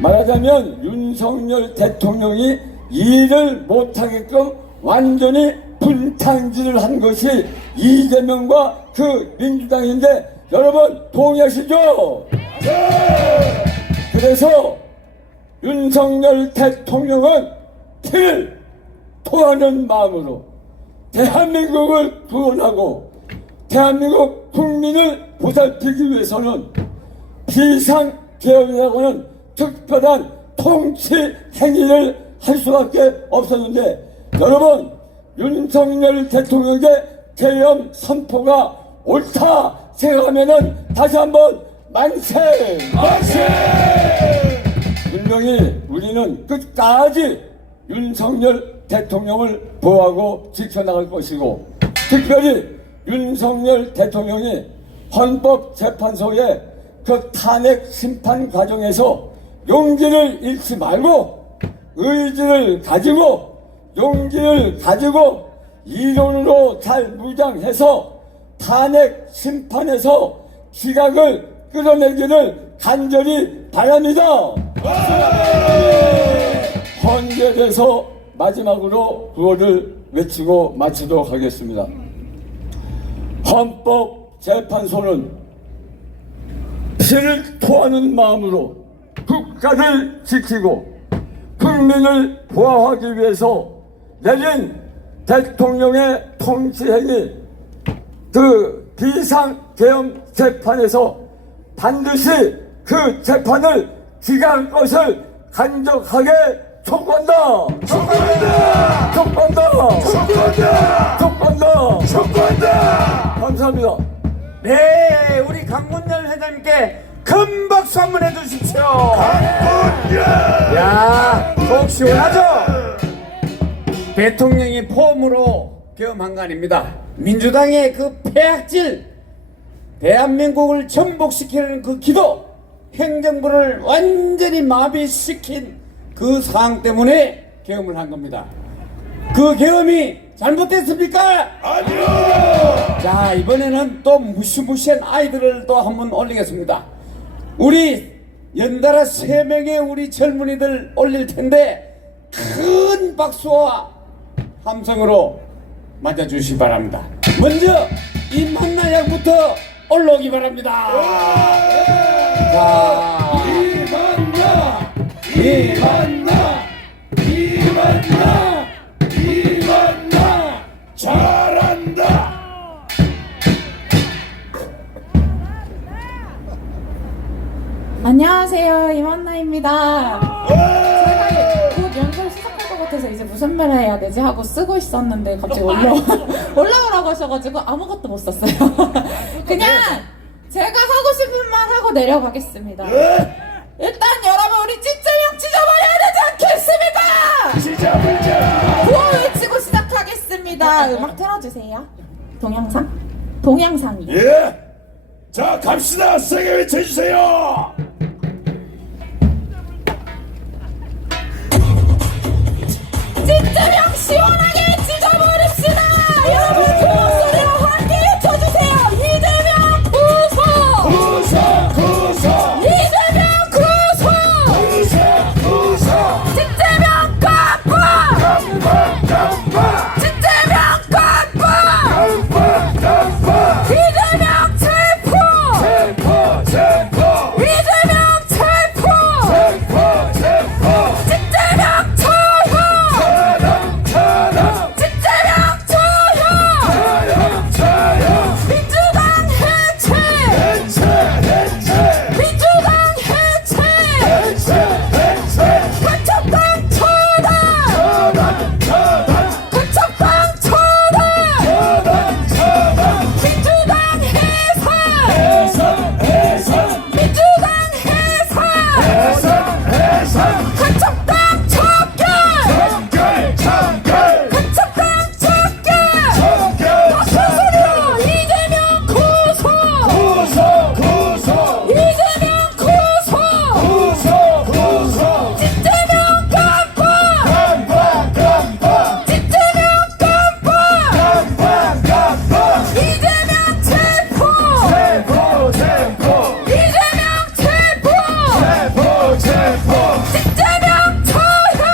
말하자면 윤석열 대통령이 일을 못하게끔 완전히 분탕질을 한 것이 이재명과 그 민주당인데 여러분 동의하시죠? 그래서 윤석열 대통령은 피를 토하는 마음으로 대한민국을 구원하고 대한민국 국민을 보살피기 위해서는 비상계엄이라고는 특별한 통치 행위를 할 수밖에 없었는데 여러분 윤석열 대통령의 계엄 선포가 옳다 생각하면은 다시 한번 만세! 분명히 우리는 끝까지 윤석열 대통령을 보호하고 지켜나갈 것이고 특별히 윤석열 대통령이 헌법재판소의 그 탄핵 심판 과정에서 용기를 잃지 말고 의지를 가지고 용기를 가지고 이론으로 잘 무장해서 탄핵 심판에서 기각을 끌어내기를 간절히 바랍니다. 헌결에서 마지막으로 구호를 외치고 마치도록 하겠습니다. 헌법재판소는 피를 토하는 마음으로 국가를 지키고 국민을 보호하기 위해서 내린 대통령의 통치행위 그 비상계엄 재판에서 반드시 그 재판을 기각할 것을 간절하게 촉구한다. 촉구한다. 촉구한다. 촉구한다. 촉구한다. 촉구한다. 감사합니다. 네, 우리 강문열 회장님께 큰 박수 한번 해주십시오. 야, 속 시원하죠? 대통령이 폼으로 계엄한 거 아닙니다. 민주당의 그 폐악질, 대한민국을 전복시키는 그 기도, 행정부를 완전히 마비시킨 그 상황 때문에 계엄을 한 겁니다. 그 계엄이 잘못됐습니까? 아니요. 자, 이번에는 또 무시무시한 아이들을 또 한번 올리겠습니다. 우리 연달아 3명의 우리 젊은이들 올릴 텐데 큰 박수와 함성으로 맞아주시기 바랍니다. 먼저 임한나 양부터 올라오기 바랍니다. 자, 이만나 잘한다. 안녕하세요, 이만나입니다. 제가 곧 연설 시작할 것 같아서 이제 무슨 말을 해야 되지 하고 쓰고 있었는데 갑자기 올라오라고 하셔가지고 아무것도 못 썼어요. 그냥 제가 하고 싶은 말 하고 내려가겠습니다. 일단 여러분 우리 찌짜명 찢어버려야 되지 않겠습니까? 찢어버리자. 구호 외치고 시작하겠습니다. 음악 틀어주세요. 동영상이요. 예. 자 갑시다. 세게 외쳐주세요. 찌짜명 시원하게 찢어버립시다. 여러분 그 목소리로 함께 외쳐주세요. 이재명 구속. 이재명 구속. 찌짜명 깜빡. 찌짜명 깜빡. 이재명 체포. 이재명 체포. 찌짜명 처형. 찌짜명 처형. 민주당 해체. 민주당 해체. 가처방 처단. 가처방 처단. 민주당 해산. 민주당 해산. 가처방 척결. 가처방 척결. 무슨 소리야? 이재명 구속. 이재명 구속. 찌짜명 깜빡. 찌짜명 깜빡. 이재명 체포. 이재명 체포. 찌짜명 처형.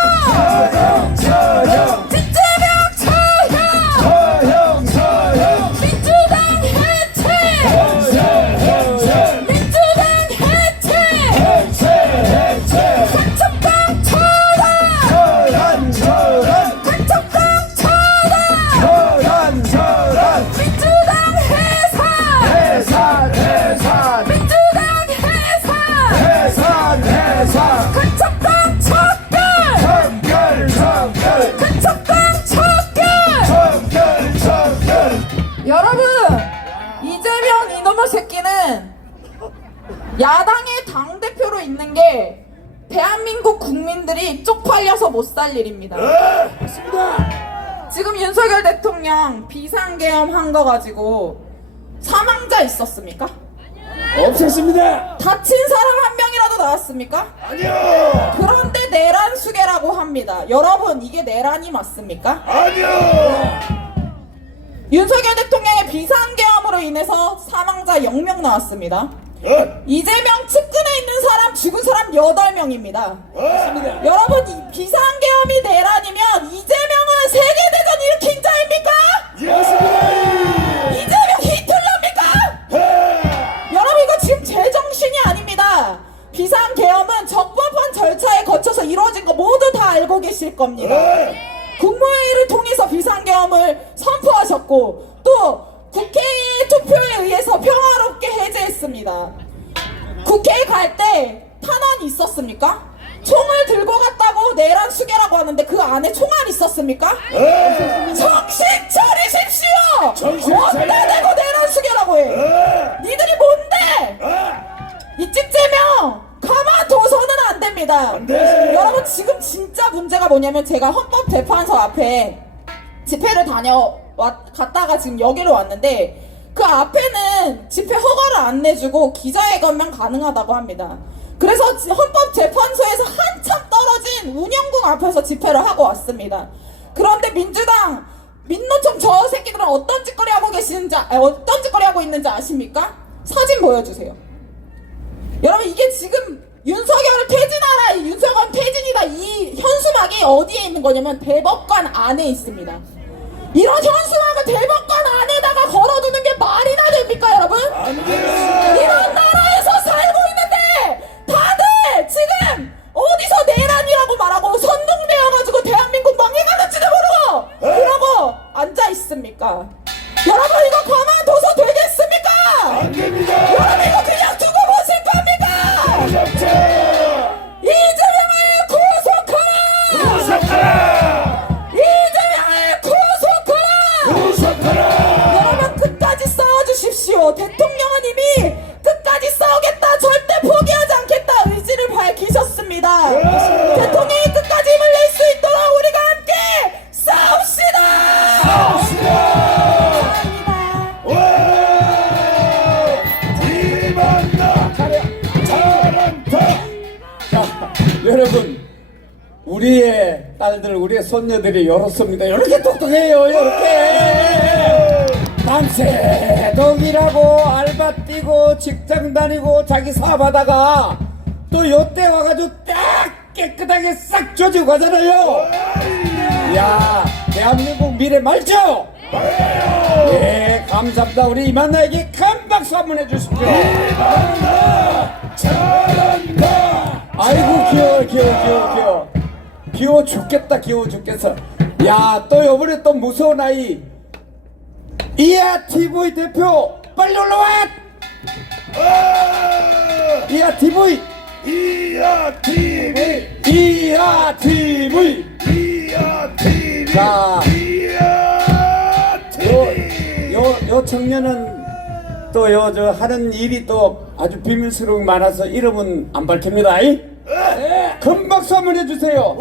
찌짜명 처형. 민주당 해체. 민주당 해체. 가처방 처단. 가처방 처단. 민주당 해산. 민주당 해산. 가처방 척결. 가처방 척결. 여러분, 이재명 이놈의 새끼는 야당의 당대표로 있는 게 대한민국 국민들이 쪽팔려서 못 살 일입니다. 지금 윤석열 대통령 비상계엄 한 거 가지고 사망자 있었습니까? 없었습니다. 다친 사람 한 명이라도 나왔습니까? 아니요. 그런데 내란 수계라고 합니다. 여러분, 이게 내란이 맞습니까? 아니요. 윤석열 대통령의 비상계엄으로 인해서 사망자 0명 나왔습니다. 이재명 측근에 있는 사람 죽은 사람 8명입니다. 여러분, 이 비상계엄이 내란이면 이재명은 세계대전 일으킨 자입니까? 이재명 히틀러입니까? 여러분, 이거 지금 제정신이 아닙니다. 비상계엄은 적법한 절차에 거쳐서 이루어진 거 모두 다 알고 계실 겁니다. 국무회의를 통해서 비상계엄 대통령을 선포하셨고 또 국회의 투표에 의해서 평화롭게 해제했습니다. 국회에 갈 때 탄환이 있었습니까? 총을 들고 갔다고 내란 수계라고 하는데 그 안에 총알 있었습니까? 정신 차리십시오! 정신 차려! 어디다 대고 내란 수계라고 해! 니들이 뭔데? 이집제명 가만둬서는 안 됩니다. 여러분 지금 진짜 문제가 뭐냐면 제가 헌법재판소 앞에 집회를 갔다가 지금 여기로 왔는데 그 앞에는 집회 허가를 안 내주고 기자회견만 가능하다고 합니다. 그래서 헌법재판소에서 한참 떨어진 운영궁 앞에서 집회를 하고 왔습니다. 그런데 민주당 민노총 저 새끼들은 어떤 짓거리 하고 있는지 아십니까? 사진 보여주세요. 여러분 이게 지금 윤석열을 퇴진하라, 윤석열 퇴진이다 이 현수막이 어디에 있는 거냐면 대법관 안에 있습니다. 이런 현수막을 대법관 안에다가 걸어두는 게 말이나 됩니까 여러분? 이런 나라에서 살고 있는데 다들 지금 어디서 내란이라고 말하고 선동되어가지고 대한민국 망해가는지도 모르고 그러고 앉아있습니까? 여러분 이거 가만둬서 되겠습니까? 안됩니다. 여러분 이거 그냥 두고 보실 겁니까? 이재명을 구속하라! 이재명을 구속하라! 여러분 끝까지 싸워주십시오. 대통령은 이미 끝까지 싸우겠다, 절대 포기하지 않겠다 의지를 밝히셨습니다. 대통령이 끝까지 힘을 낼 수 있도록 우리가 함께 싸웁시다! 여러분 우리의 딸들 우리의 손녀들이 이렇습니다. 이렇게 똑똑해요. 이렇게 밤새도록 일하고 알바 뛰고 직장 다니고 자기 사업하다가 또 요때 와가지고 딱 깨끗하게 싹 조지고 가잖아요. 야 대한민국 미래 맑죠? 예 감사합니다. 우리 이만나에게 큰 박수 한번 해주십시오. 아이고 귀여워 죽겠다. 귀여워 죽겠어. 야 또 요번에 또 무서운 아이 이하 TV 대표 빨리 올라와. 이하 TV 자 요 청년은 또 요 저 하는 일이 또 아주 비밀스러운 게 많아서 이름은 안 밝힙니다. 큰 박수 한번 해주세요.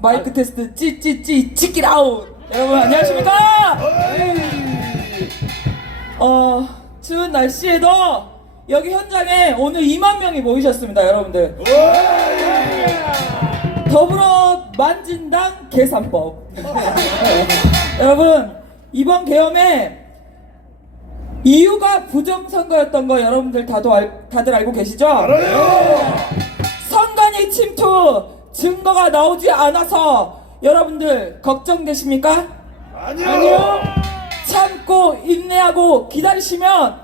마이크 테스트 찌찌찌 치킨 아웃. 여러분 안녕하십니까? 추운 날씨에도 여기 현장에 오늘 2만 명이 모이셨습니다. 여러분들 더불어 만진당 계산법. 여러분 이번 계엄에 이유가 부정선거였던 거 여러분들 다들 알고 계시죠? 알아요. 선관위 침투 증거가 나오지 않아서 여러분들 걱정되십니까? 아니요. 참고 인내하고 기다리시면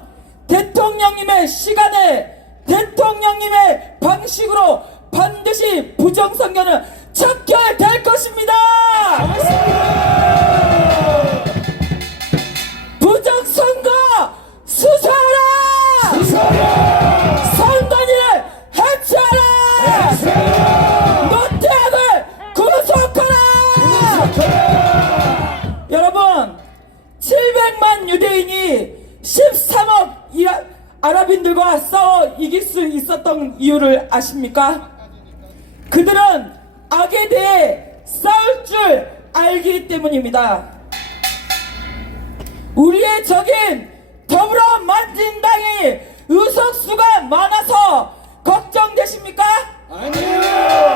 대통령님의 시간에 대통령님의 방식으로 반드시 부정선거는 척결될 것입니다. 부정선거 수사하라! 선관위를 해체하라! 노태악을 구속하라! 여러분 700만 유대인이 13억 아랍인들과 싸워 이길 수 있었던 이유를 아십니까? 그들은 악에 대해 싸울 줄 알기 때문입니다. 우리의 적인 더불어 만진당이 의석수가 많아서 걱정되십니까? 아니요.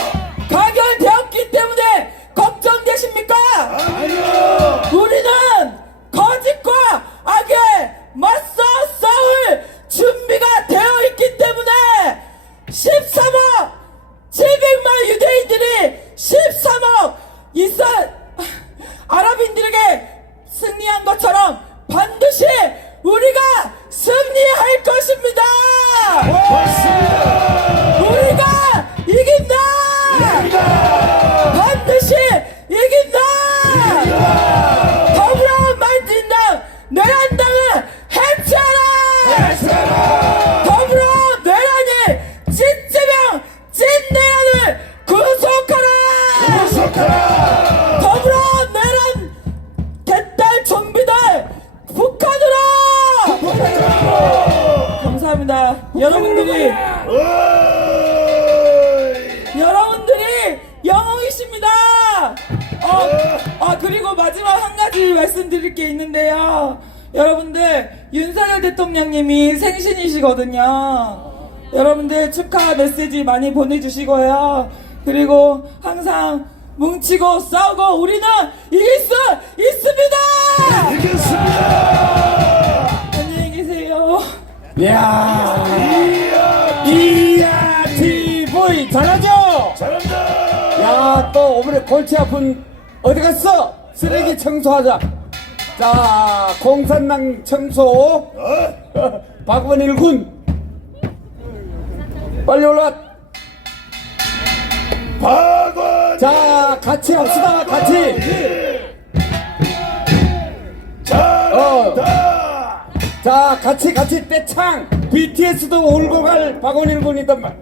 가결되었기 때문에 걱정되십니까? 아니요. 우리는 거짓과 악에 맞서 싸울 준비가 되어 있기 때문에 13억 700만 유대인들이 13억 아랍인들에게 승리한 것처럼 반드시 우리가 승리할 것입니다. 우리가 이긴다. 더불어 만진당 내란당을 해체하라! 더불어 내란이 진재명 진내란을 구속하라! 더불어 내란 개딸 좀비들 북한으로! 감사합니다. 여러분들이 영웅이십니다. 그리고 마지막 한 가지 말씀드릴 게 있는데요. 여러분들 윤석열 대통령님이 생신이시거든요. 여러분들 축하 메시지 많이 보내주시고요. 그리고 항상 뭉치고 싸우고 우리는 이길 수 있습니다. 안녕히 계세요. 이야 TV 잘하죠? 야, 또 오늘의 골치 아픈 어디 갔어? 쓰레기 청소하자. 자, 공산당 청소. 박원일 군 빨리 올라. 자, 같이 합시다. 같이. 자, 같이 떼창. BTS도 울고 갈 박원일 군이단 말.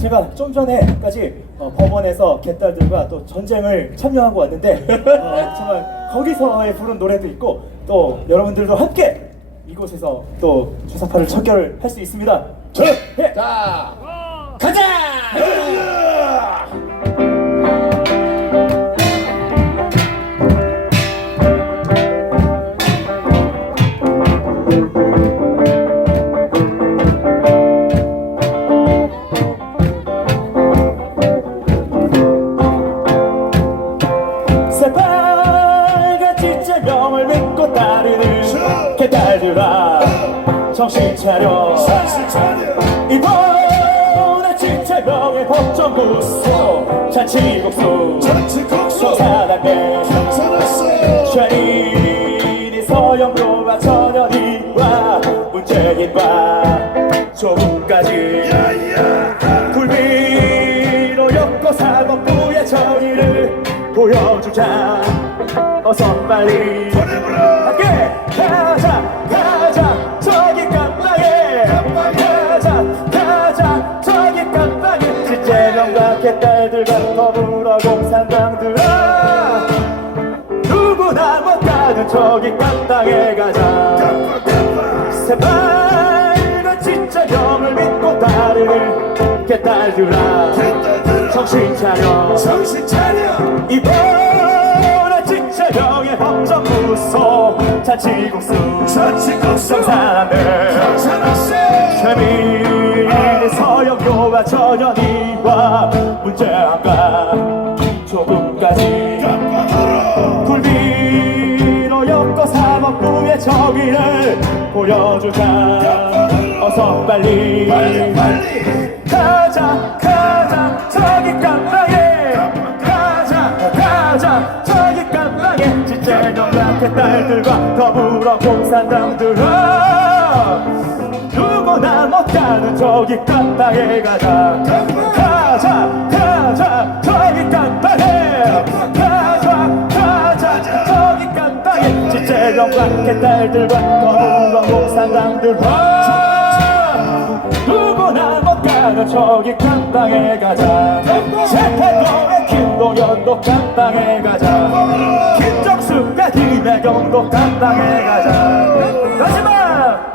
제가 좀 전에까지 법원에서 개딸들과 또 전쟁을 참여하고 왔는데 정말 거기서의 부른 노래도 있고 또 여러분들도 함께 이곳에서 또 주사파를 척결할 수 있습니다. 자, 가자! 새빨간 진짜명을 믿고 따르는 개딸들아 정신 차려 이번에 진짜명의 법정구속 잔치국수 청산하게 쉐인이 서영도와 전현희와 문재인과 조국까지 굴비로 엮고 사법부의 정의를 보여주자. 어서 빨리 함께 가자 저기 깜방에 가자 저기 깜방에 진재명과 개딸들과 더불어 공산당들아 누구나 못가는 저기 깜방에 가자. 새빨간 진짜명을 믿고 따르는 개딸들아 정신 차려 이번에 진짜명의 법정구속 잔치국수 청산하네 최민희 서영교와 전현희와 문재한과 조국까지 굴비로 엮고 사법부의 정의를 보여주자. 어서 빨리 가자 저기 깜방에 가자 저기 깜방에 진재명과 개딸들과 더불어 공산당들아 누구나 못가는 저기 깜방에 가자 저기 깜방에 가자 저기 깜방에 진재명과 개딸들과 더불어 공산당들아 누구나 못가는 저기 깜방에 가자. 재판동의 김동연도 깜방에 가자. 김정숙과 김혜경도 깜방에 가자. 마지막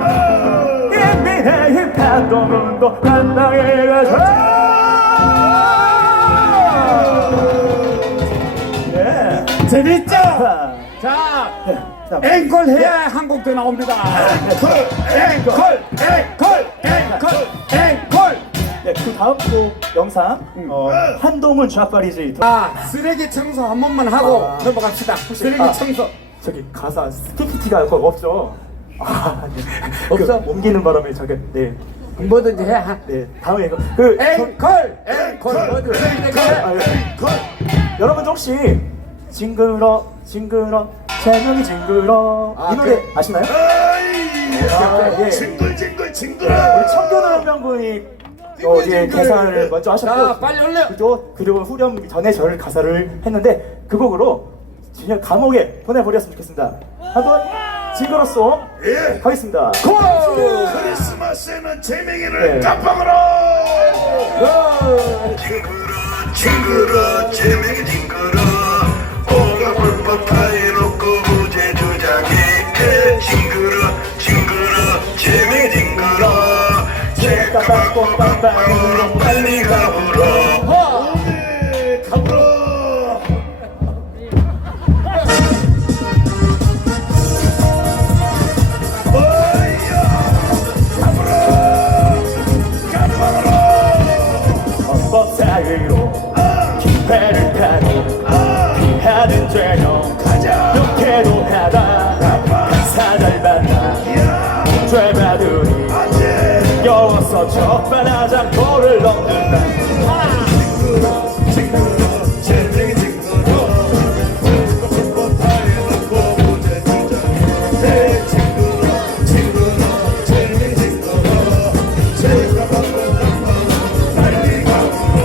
인민의힘 한동훈도 깜방에 가자. 재밌죠? 자, 앵콜 해야 한 곡도 나옵니다. 앵콜. 그 다음 곡 영상 한동훈 좌파리지. 쓰레기 청소 한 번만 하고 넘어갑시다. 쓰레기 청소. 저기 가사 PPT가 거의 없죠. 없어? 옮기는 바람에 저게 뭐든지 해. 다음에 앵콜. 여러분들 혹시 징그러 재명이 징그러 이 노래 아시나요? 징글 우리 청교도 연명군이 또 이제 대사를 먼저 하셨고 자, 빨리 올려. 그리고 후렴 전에 저를 가사를 했는데 그 곡으로 그냥 감옥에 보내버렸으면 좋겠습니다. 한번 징그러송 하겠습니다. 크리스마스에는 재명이를 네. 깜빡으로 징그러 재명이 징그러 오가 불법 다 해놓고 무죄 주장해 징그러 재명이 징그러 죄가 받고 깜빡으로 빨리 가불어 가불어 헌법 사이로 기회를 타고 피하는 죄는 욕해도 하다 사잘 만나 죄 받으니 겨워서 적반하장 도를 넘는다. 재명이 징그러 불법 다 해놓고 무죄 주장해 징그러 재명이 징그러 죄가 받고 빨리 가불어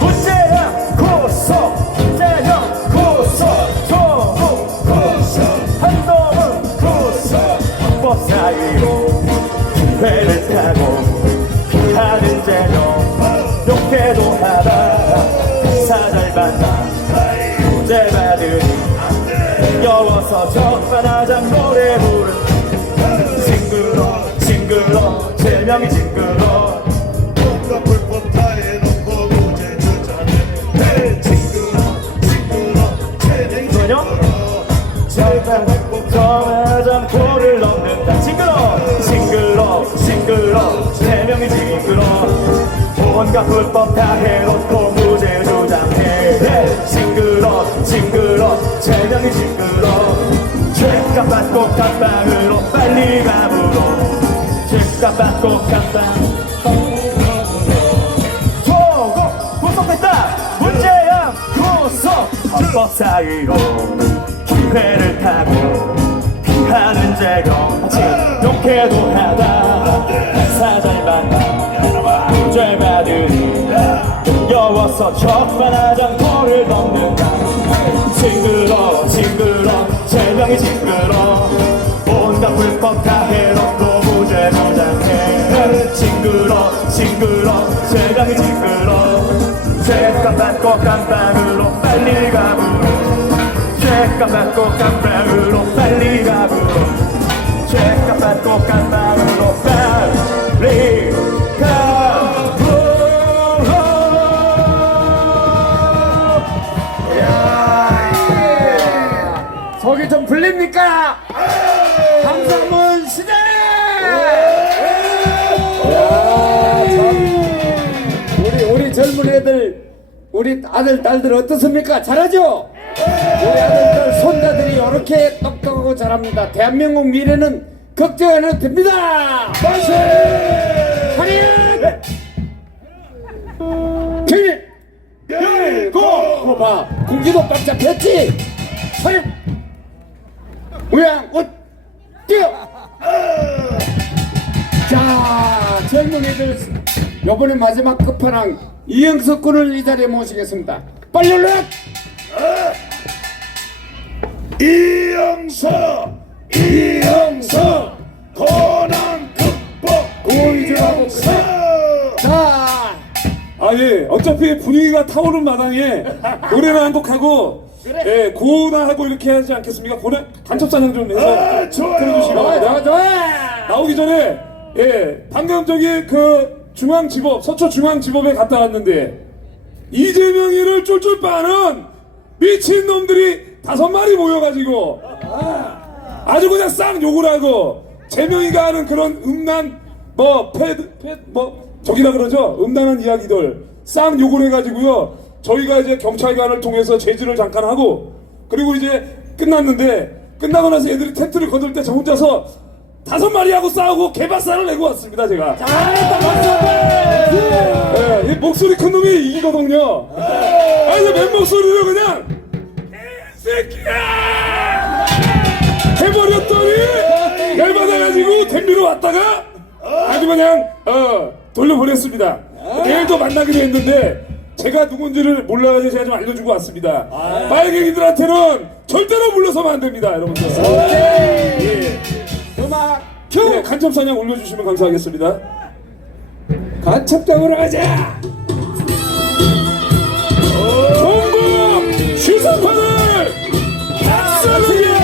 문제야 고소 김재형 고소 조국 고소 한동훈 고소 헌법 사이로 기회를 타고 피하는 죄는 욕해도 하다 사잘 만나 무죄 받으니 여워서 적반하장 노래 부른 징그러 제명이 징그러 뭔가 불법 다 해놓고 무죄 주장해 징그러 재명이 전혀 적반하장 도를 넘는다. 징그러 제명이 징그러 온갖 불법 다 해놓고 무죄 주장해 징그러 제명이 징그러 죄값 받고 깜빵으로 빨리 가불어 죄값 받고 깜빵 조국 구속됐다 문재양 구속 헌법 사이로 기회를 타고 피하는 죄경 같이 욕해도 하다 사잘 만나 무죄 받으니 여워서 적반하장 도를 넘는다. 징그러 제명이 징그러 온갖 불법 다 해놓고 무죄 주장해 징그러 제명이 징그러 죄값 받고 깜빵으로 빨리 가불어 죄값 받고 깜빵으로 빨리 가불어 죄값 받고 깜빵으로 빨리 가불어. 속이 좀 풀립니까? 감사문 시대! 우리 젊은 애들, 우리 아들, 딸들 어떻습니까? 잘하죠? 우리 아들, 딸, 손자들이 이렇게 똑똑하고 잘합니다. 대한민국 미래는 걱정 안 해도 됩니다! 박수! 화이팅! 고! 봐, 공기도 꽉 잡혔지? 화이팅! 우양 옷 뛰어! 자, 젊은이들 요번에 마지막 끝판왕 이영석 군을 이 자리에 모시겠습니다. 빨리 올라! 이영석 고난 극복 이영석 자, 예. 어차피 분위기가 타오른 마당에 노래는 한 곡 하고, 예, 고나하고 이렇게 하지 않겠습니까? 고나 간첩사냥 좀 해서 좋아요. 들어주시기 바랍니다. 좋아! 나오기 전에, 예, 방금 저기 그 중앙지법, 서초중앙지법에 갔다 왔는데, 이재명이를 쫄쫄 빠는 미친놈들이 5마리 모여가지고, 아주 그냥 싹 욕을 하고, 재명이가 하는 그런 음란, 저기라 그러죠? 음란한 이야기들 싹 욕을 해가지고요. 저희가 이제 경찰관을 통해서 제지를 잠깐 하고, 그리고 이제 끝났는데, 끝나고 나서 애들이 텐트를 거둘 때 저 혼자서 5마리하고 싸우고 개박살을 내고 왔습니다, 제가. 잘했다, 예, 이 목소리 큰 놈이 이기거든요. 아니, 맨 목소리로 그냥, 새끼야! 해버렸더니, 열받아가지고 댐비로 왔다가, 아주 그냥, 돌려보냈습니다. 내일도 만나기로 했는데 제가 누군지를 몰라가지고 제가 좀 알려주고 왔습니다. 빨갱이들한테는 절대로 물러서면 안 됩니다, 여러분들. 예. 음악 네, 간첩사냥 올려주시면 감사하겠습니다. 간첩장으로 가자. 종국 시사판을 박살내자!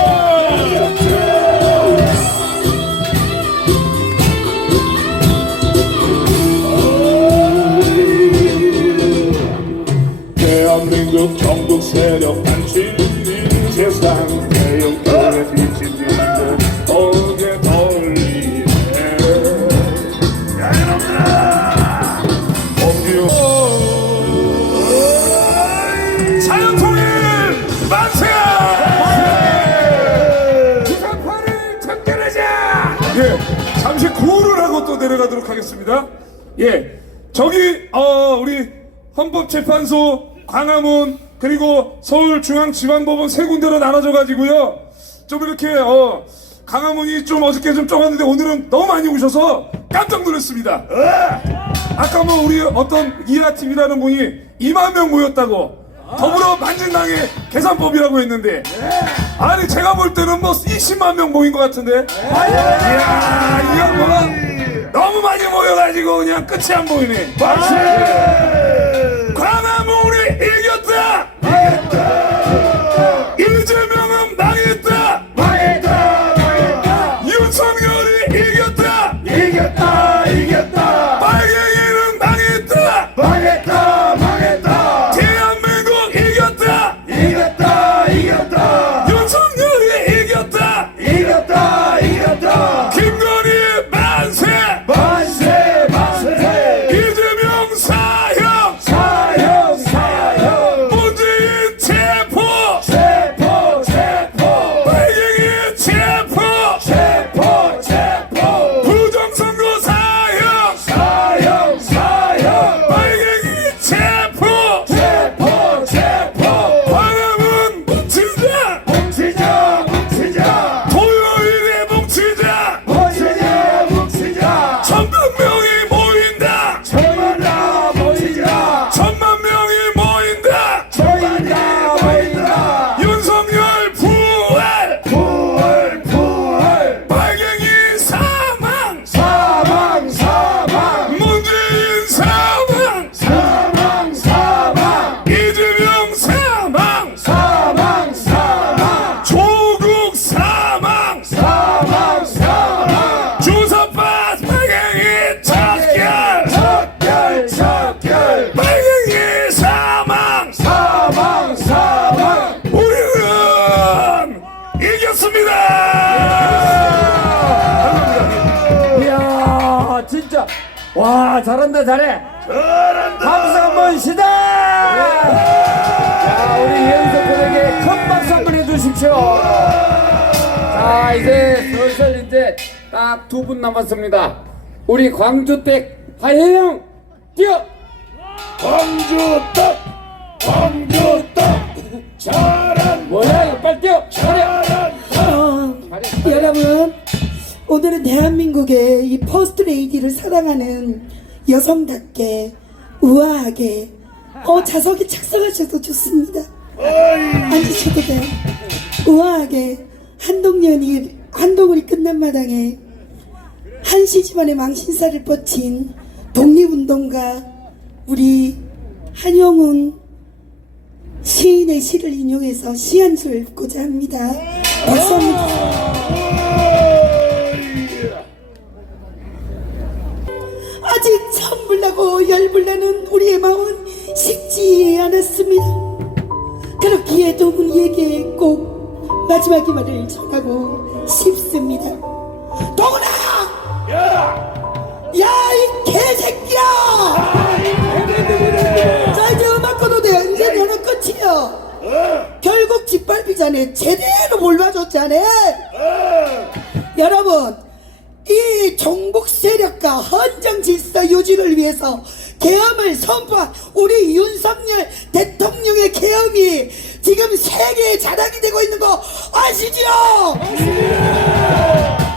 대한민국 전국 세력 단신인 세상 대형교회 비치는 곳 어게 돌리네. 야 이놈들아! 범규 자연통일 만세야! 시사판을 전달하자. 예, 잠시 구호를 하고 또 내려가도록 하겠습니다. 예, 저기 우리 헌법재판소, 광화문, 그리고 서울중앙지방법원 세 군데로 나눠져 가지고요. 좀 이렇게 강화문이 좀 어저께 좀 적었는데 오늘은 너무 많이 오셔서 깜짝 놀랐습니다. 아까 뭐 우리 어떤 이하팀이라는 분이 2만 명 모였다고 더불어 만진당의 계산법이라고 했는데 아니 제가 볼 때는 뭐 20만 명 모인 것 같은데 이야 이거 뭐 너무 많이 모여가지고 그냥 끝이 안 보이네. 광화문이 이겼다. 이재명은 망했다. 윤석열이 이겼다. 빨갱이는 망했다. 대한민국 이겼다. 윤석열이 이겼다. 김건희 만세. 이재명 사형. 문재인 체포. 빨갱이 체포. 부정선거 사형. 빨갱이 체포. 광화문 뭉치자. 토요일에 뭉치자. 1,000명이 모인다. 1,000만 명이 모인다. 윤석열 부활. 빨갱이 사망. 문재인 사망. 이재명 사망. 조국 사망. 주사파 빨갱이 척결. 빨갱이 사망. 우리는 이겼습니다. 이야 진짜 와 잘한다 잘해. 박수 한번 시다. 자 우리 이현석 군에게 큰 박수 한번 해주십시오. 자 이제 슬슬 이제 딱 2분 남았습니다. 우리 광주댁 하혜영 뛰어. 광주떡 잘한 뭐야 이거 빨리 뛰어. 여러분 오늘은 대한민국의 이 퍼스트 레이디를 사랑하는 여성답게 우아하게 좌석에 착석하셔도 좋습니다. 앉으셔도 돼요. 우아하게 한동훈이 끝난 마당에 한시 집안의 망신살을 뻗친 독립운동가 우리 한용운 시인의 시를 인용해서 시 한 줄 읽고자 합니다. 박수 한번 아직 천불나고 열불나는 우리의 마음은 식지 않았습니다. 그렇기에 동훈이에게 꼭 마지막의 말을 전하고 싶습니다. 동훈아! 야 이 개새끼야! 자 이제 음악 꺼도 돼요. 이제 너는 끝이에요. 결국 짓밟기 전에 제대로 몰아줬잖아. 여러분 이 종북 세력과 헌정 질서 유지를 위해서 계엄을 선포한 우리 윤석열 대통령의 계엄이 지금 세계의 자랑이 되고 있는 거 아시지요?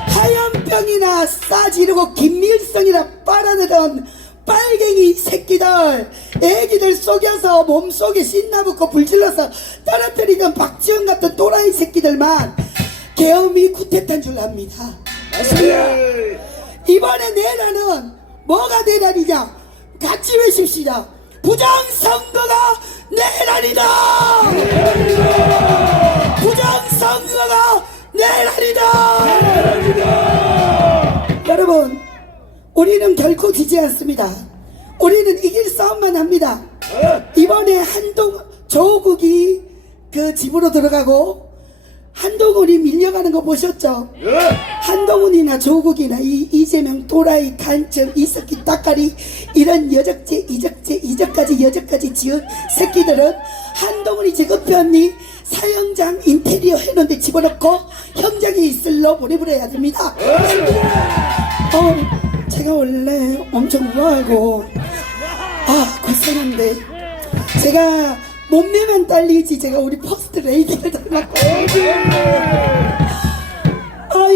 화염병이나 싸지르고 김일성이나 빨아내던 빨갱이 새끼들, 애기들 속여서 몸속에 신나붙고 불질러서 떨어뜨리던 박지원 같은 또라이 새끼들만 계엄이 쿠데타인 줄 압니다. 이번에 내란은 뭐가 내란이냐? 같이 외칩시다. 부정선거가 내란이다! 부정선거가 내란이다! 여러분, 우리는 결코 지지 않습니다. 우리는 이길 싸움만 합니다. 이번에 조국이 그 집으로 들어가고 한동훈이 밀려가는 거 보셨죠? 한동훈이나 조국이나 이 이재명 또라이 간첩 이석기 따까리 이런 이적까지 여적까지 지은 새끼들은 한동훈이 제급편이 사형장 인테리어 해놓은데 집어넣고 형장이 있을로 보내버려야 됩니다. 제가 원래 엄청 우아하고 곤란한데 제가 몸매만 딸리지 제가 우리 퍼스트 레이디를 닮았거든요.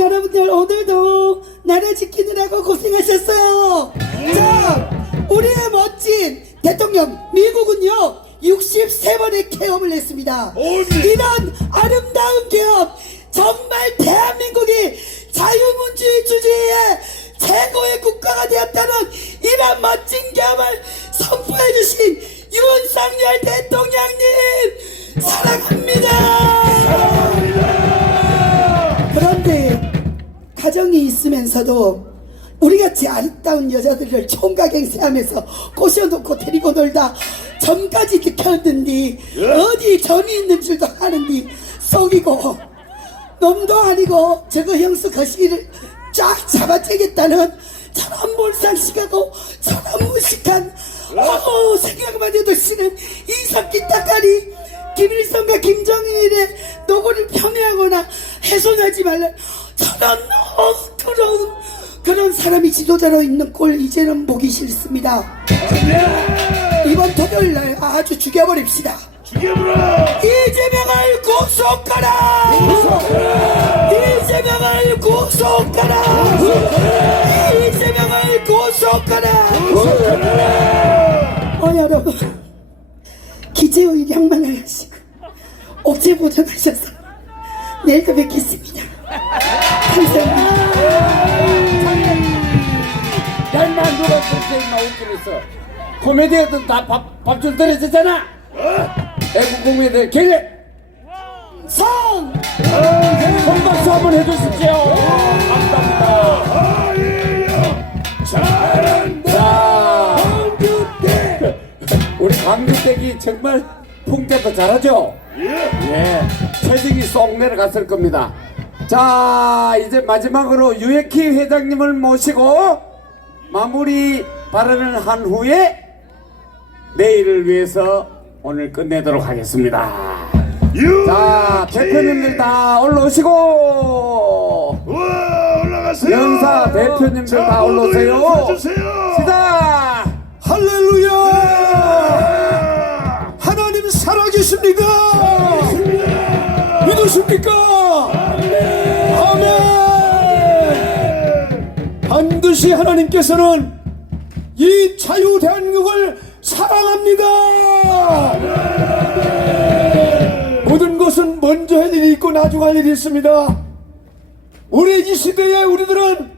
여러분들 오늘도 나라 지키느라고 고생하셨어요. 자, 우리의 멋진 대통령 미국은요 63번의 계엄을 했습니다. 이런 아름다운 계엄, 정말 대한민국이 자유민주주의 주제의 최고의 국가가 되었다는 이런 멋진 계엄을 선포해 주신 윤석열 대통령님 사랑합니다. 그런데 가정이 있으면서도 우리같이 아리따운 여자들을 총각행세하면서 꼬셔놓고 데리고 놀다 점까지 켰는디 어디 점이 있는 줄도 아는디 속이고 놈도 아니고 저거 형수 거시기를 쫙 잡아채겠다는 저런 몰상식하고 저런 무식한 생각만 해도 싫은 이석기 따까리 김일성과 김정일의 노고를 폄훼하거나 훼손하지 말라 저런 더러운 그런 사람이 지도자로 있는 꼴 이제는 보기 싫습니다. 이번 토요일날 아주 죽여버립시다. 이재명을 구속하라! 이재명을 구속하라! 이재명을 구속하라! 여러분 기재의 양만을 하시고 옥체 보존하셔서 내일도 뵙겠습니다. 감사합니다. 날만 누가 그렇게 웃고 있어. 코미디어든 다 밥줄 떨어졌잖아. 애국 코미디 계획 성! 손박수 한번 해주십시오. 감사합니다. 잘한다. 우리 강규택이 정말 풍자도 잘하죠? 예. 체중이 쏙 내려갔을 겁니다. 자, 이제 마지막으로 유해키 회장님을 모시고 마무리 발언을 한 후에 내일을 위해서 오늘 끝내도록 하겠습니다. 자, 대표님들 다 올라오시고 영사 대표님들 다 올라오세요. 시작! 할렐루야! 하나님 살아계십니까? 믿으십니까? 아멘! 반드시 하나님께서는 이 자유 대한민국을 사랑합니다. 모든 것은 먼저 할 일이 있고 나중 할 일이 있습니다. 우리 이 시대에 우리들은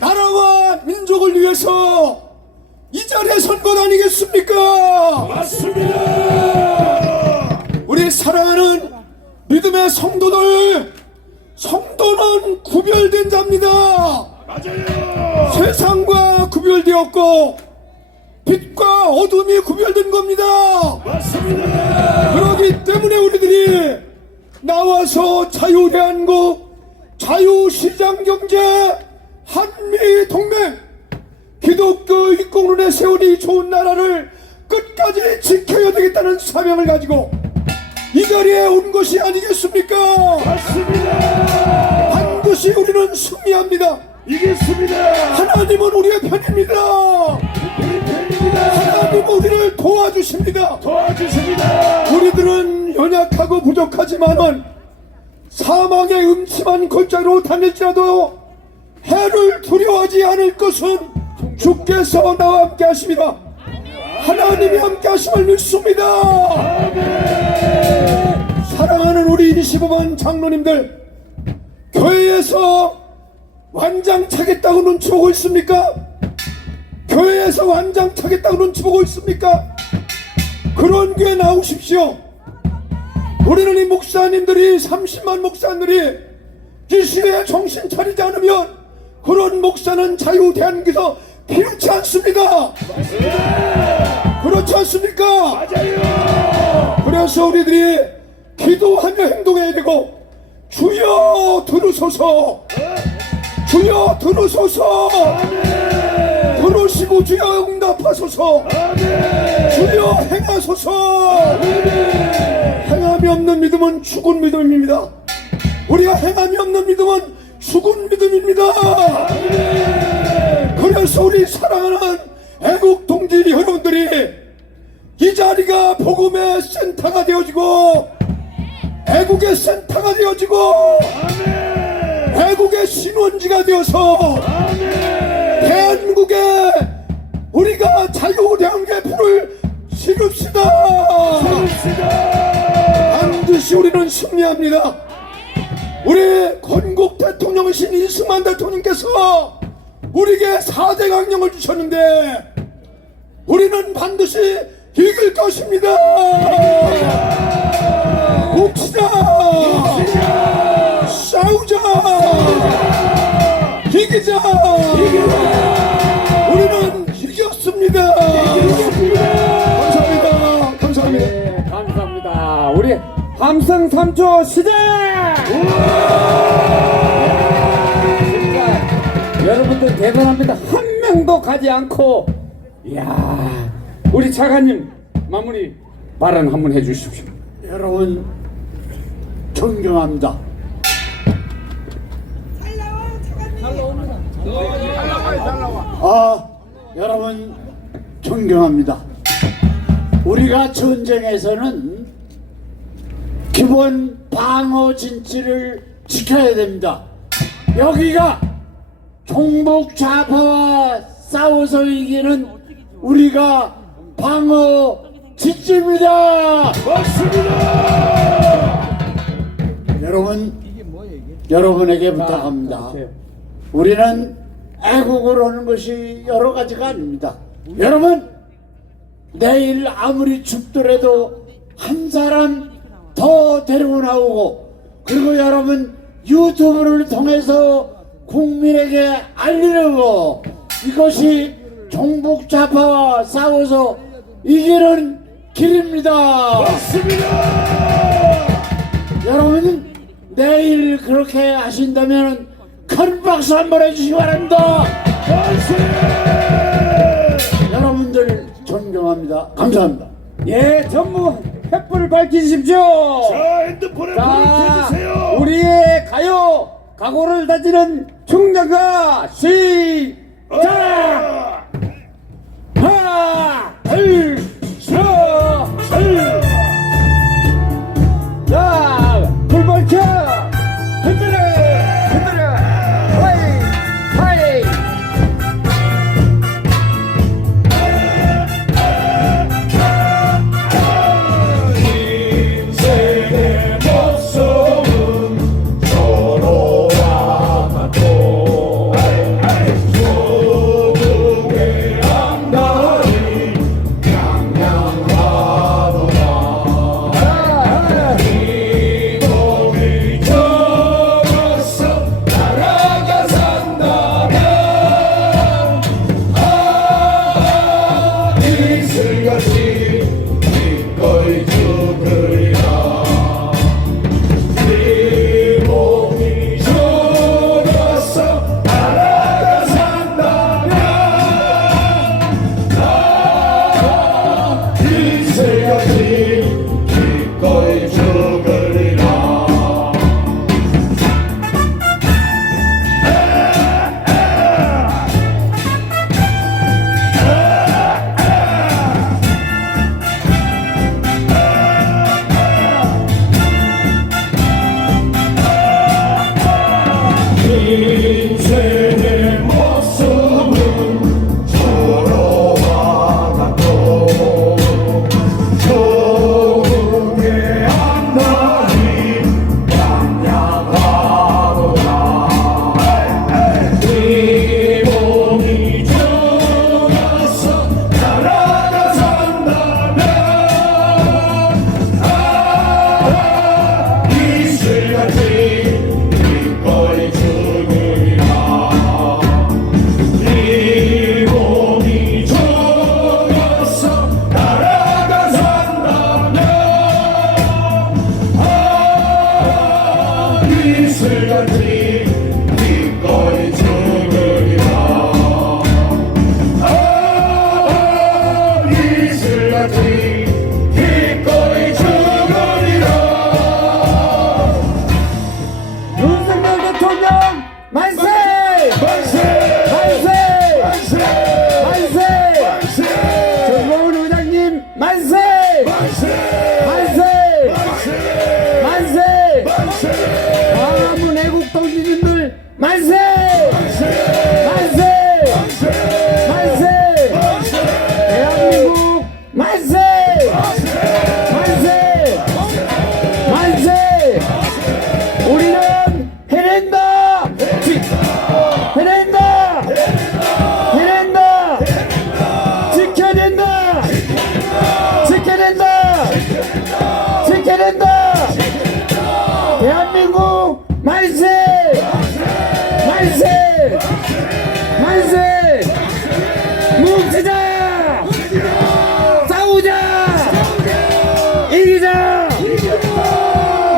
나라와 민족을 위해서 이 자리에 선 것 아니겠습니까? 맞습니다. 우리 사랑하는 믿음의 성도들, 성도는 구별된 자입니다. 맞아요. 세상과 구별되었고 빛과 어둠이 구별된 겁니다. 맞습니다. 그렇기 때문에 우리들이 나와서 자유대한국, 자유시장경제, 한미동맹, 기독교 입국론에 세운 이 좋은 나라를 끝까지 지켜야 되겠다는 사명을 가지고 이 자리에 온 것이 아니겠습니까? 맞습니다. 반드시 우리는 승리합니다. 이겼습니다. 하나님은 우리의 편입니다. 하나님은 우리를 도와주십니다. 우리들은 연약하고 부족하지만은 사망의 음침한 골짜기로 다닐지라도 해를 두려워하지 않을 것은 주께서 나와 함께 하십니다. 하나님이 함께 하심을 믿습니다. 사랑하는 우리 25만 장로님들, 교회에서 완장 차겠다고 눈치 보고 있습니까? 교회에서 완장 차겠다고 눈치 보고 있습니까? 그런 교회 나오십시오. 우리는 이 목사님들이 30만 목사님들이 이 시대에 정신 차리지 않으면 그런 목사는 자유대한민국에서 필요치 않습니다. 그렇지 않습니까? 맞아요. 그래서 우리들이 기도하며 행동해야 되고, 주여 들으소서, 주여 들으소서, 들으시고 주여 응답하소서, 주여 행하소서. 행함이 없는 믿음은 죽은 믿음입니다. 우리가 행함이 없는 믿음은 죽은 믿음입니다. 그래서 우리 사랑하는 애국 동지 여러분들이 이 자리가 복음의 센터가 되어지고, 애국의 센터가 되어지고, 애국의 신원지가 되어서 대한민국에 우리가 자유대한민국의 불을 지릅시다. 반드시 우리는 승리합니다. 우리 건국 대통령이신 이승만 대통령께서 우리에게 4대 강령을 주셨는데 우리는 반드시 이길 것입니다. 봅시다. 싸우자. 이기자. 우리는 이겼습니다. 감사합니다. 감사합니다. 네, 감사합니다. 우리 함성 3초 시작! 진짜 여러분들 대단합니다. 한 명도 가지 않고, 이야, 우리 차관님 마무리 발언 한번 해주십시오. 여러분 존경합니다. 여러분 존경합니다. 우리가 전쟁에서는 기본 방어 진지를 지켜야 됩니다. 여기가 종북 좌파와 싸워서 이기는 우리가 방어 진지입니다. 맞습니다. 여러분에게 부탁합니다. 우리는 애국을 하는 것이 여러 가지가 아닙니다. 여러분, 내일 아무리 춥더라도 한 사람 더 데리고 나오고, 그리고 여러분 유튜브를 통해서 국민에게 알리는 거, 이것이 종북 좌파와 싸워서 이기는 길입니다. 맞습니다. 여러분 내일 그렇게 하신다면 큰 박수 한번 해주시기 바랍니다. 여러분들 존경합니다. 감사합니다. 예, 전부 횃불을 밝히십시오. 자, 핸드폰에 불을 켜주세요. 우리의 가요 각오를 다지는 충정가 시작. 하나, 둘, 셋, 자, 불 밝혀. 흔들어, 흔들어. 하이, 하이. 인생의 모습은 서로와 같고 소중의 양다리 이슬같이 기꺼이 죽으리라. 이슬같이 기꺼이 죽으리라. 윤석열 대통령 만세! 만세! 만세! 만세! 만세! 정봉훈 의장님 만세! 만세! 만세! 만세! 만세! 광화문 애국 동지님들 만세! 만세! 만세! 대한민국 만세! 만세! 만세! 우리는 해낸다! 해낸다! 해낸다! 지켜야 된다! 지켜야 된다! 지켜야 된다! 대한민국 만세! 만세! 만세! 뭉치자! 싸우자! 이기자!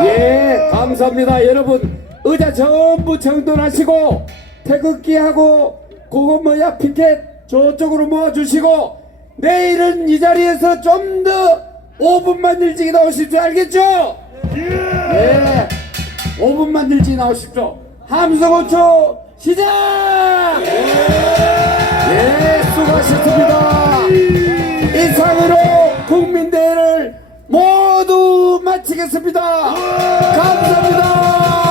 예, 감사합니다. 여러분, 의자 전부 정돈하시고, 태극기하고, 그거 뭐야, 피켓 저쪽으로 모아주시고, 내일은 이 자리에서 좀 더 5분만 일찍 나오십시오. 알겠죠? 예. 5분만 일찍 나오십시오. 함성 5초 시작! 예, 수고하셨습니다. 이상으로 국민대회를 모두 마치겠습니다. 감사합니다.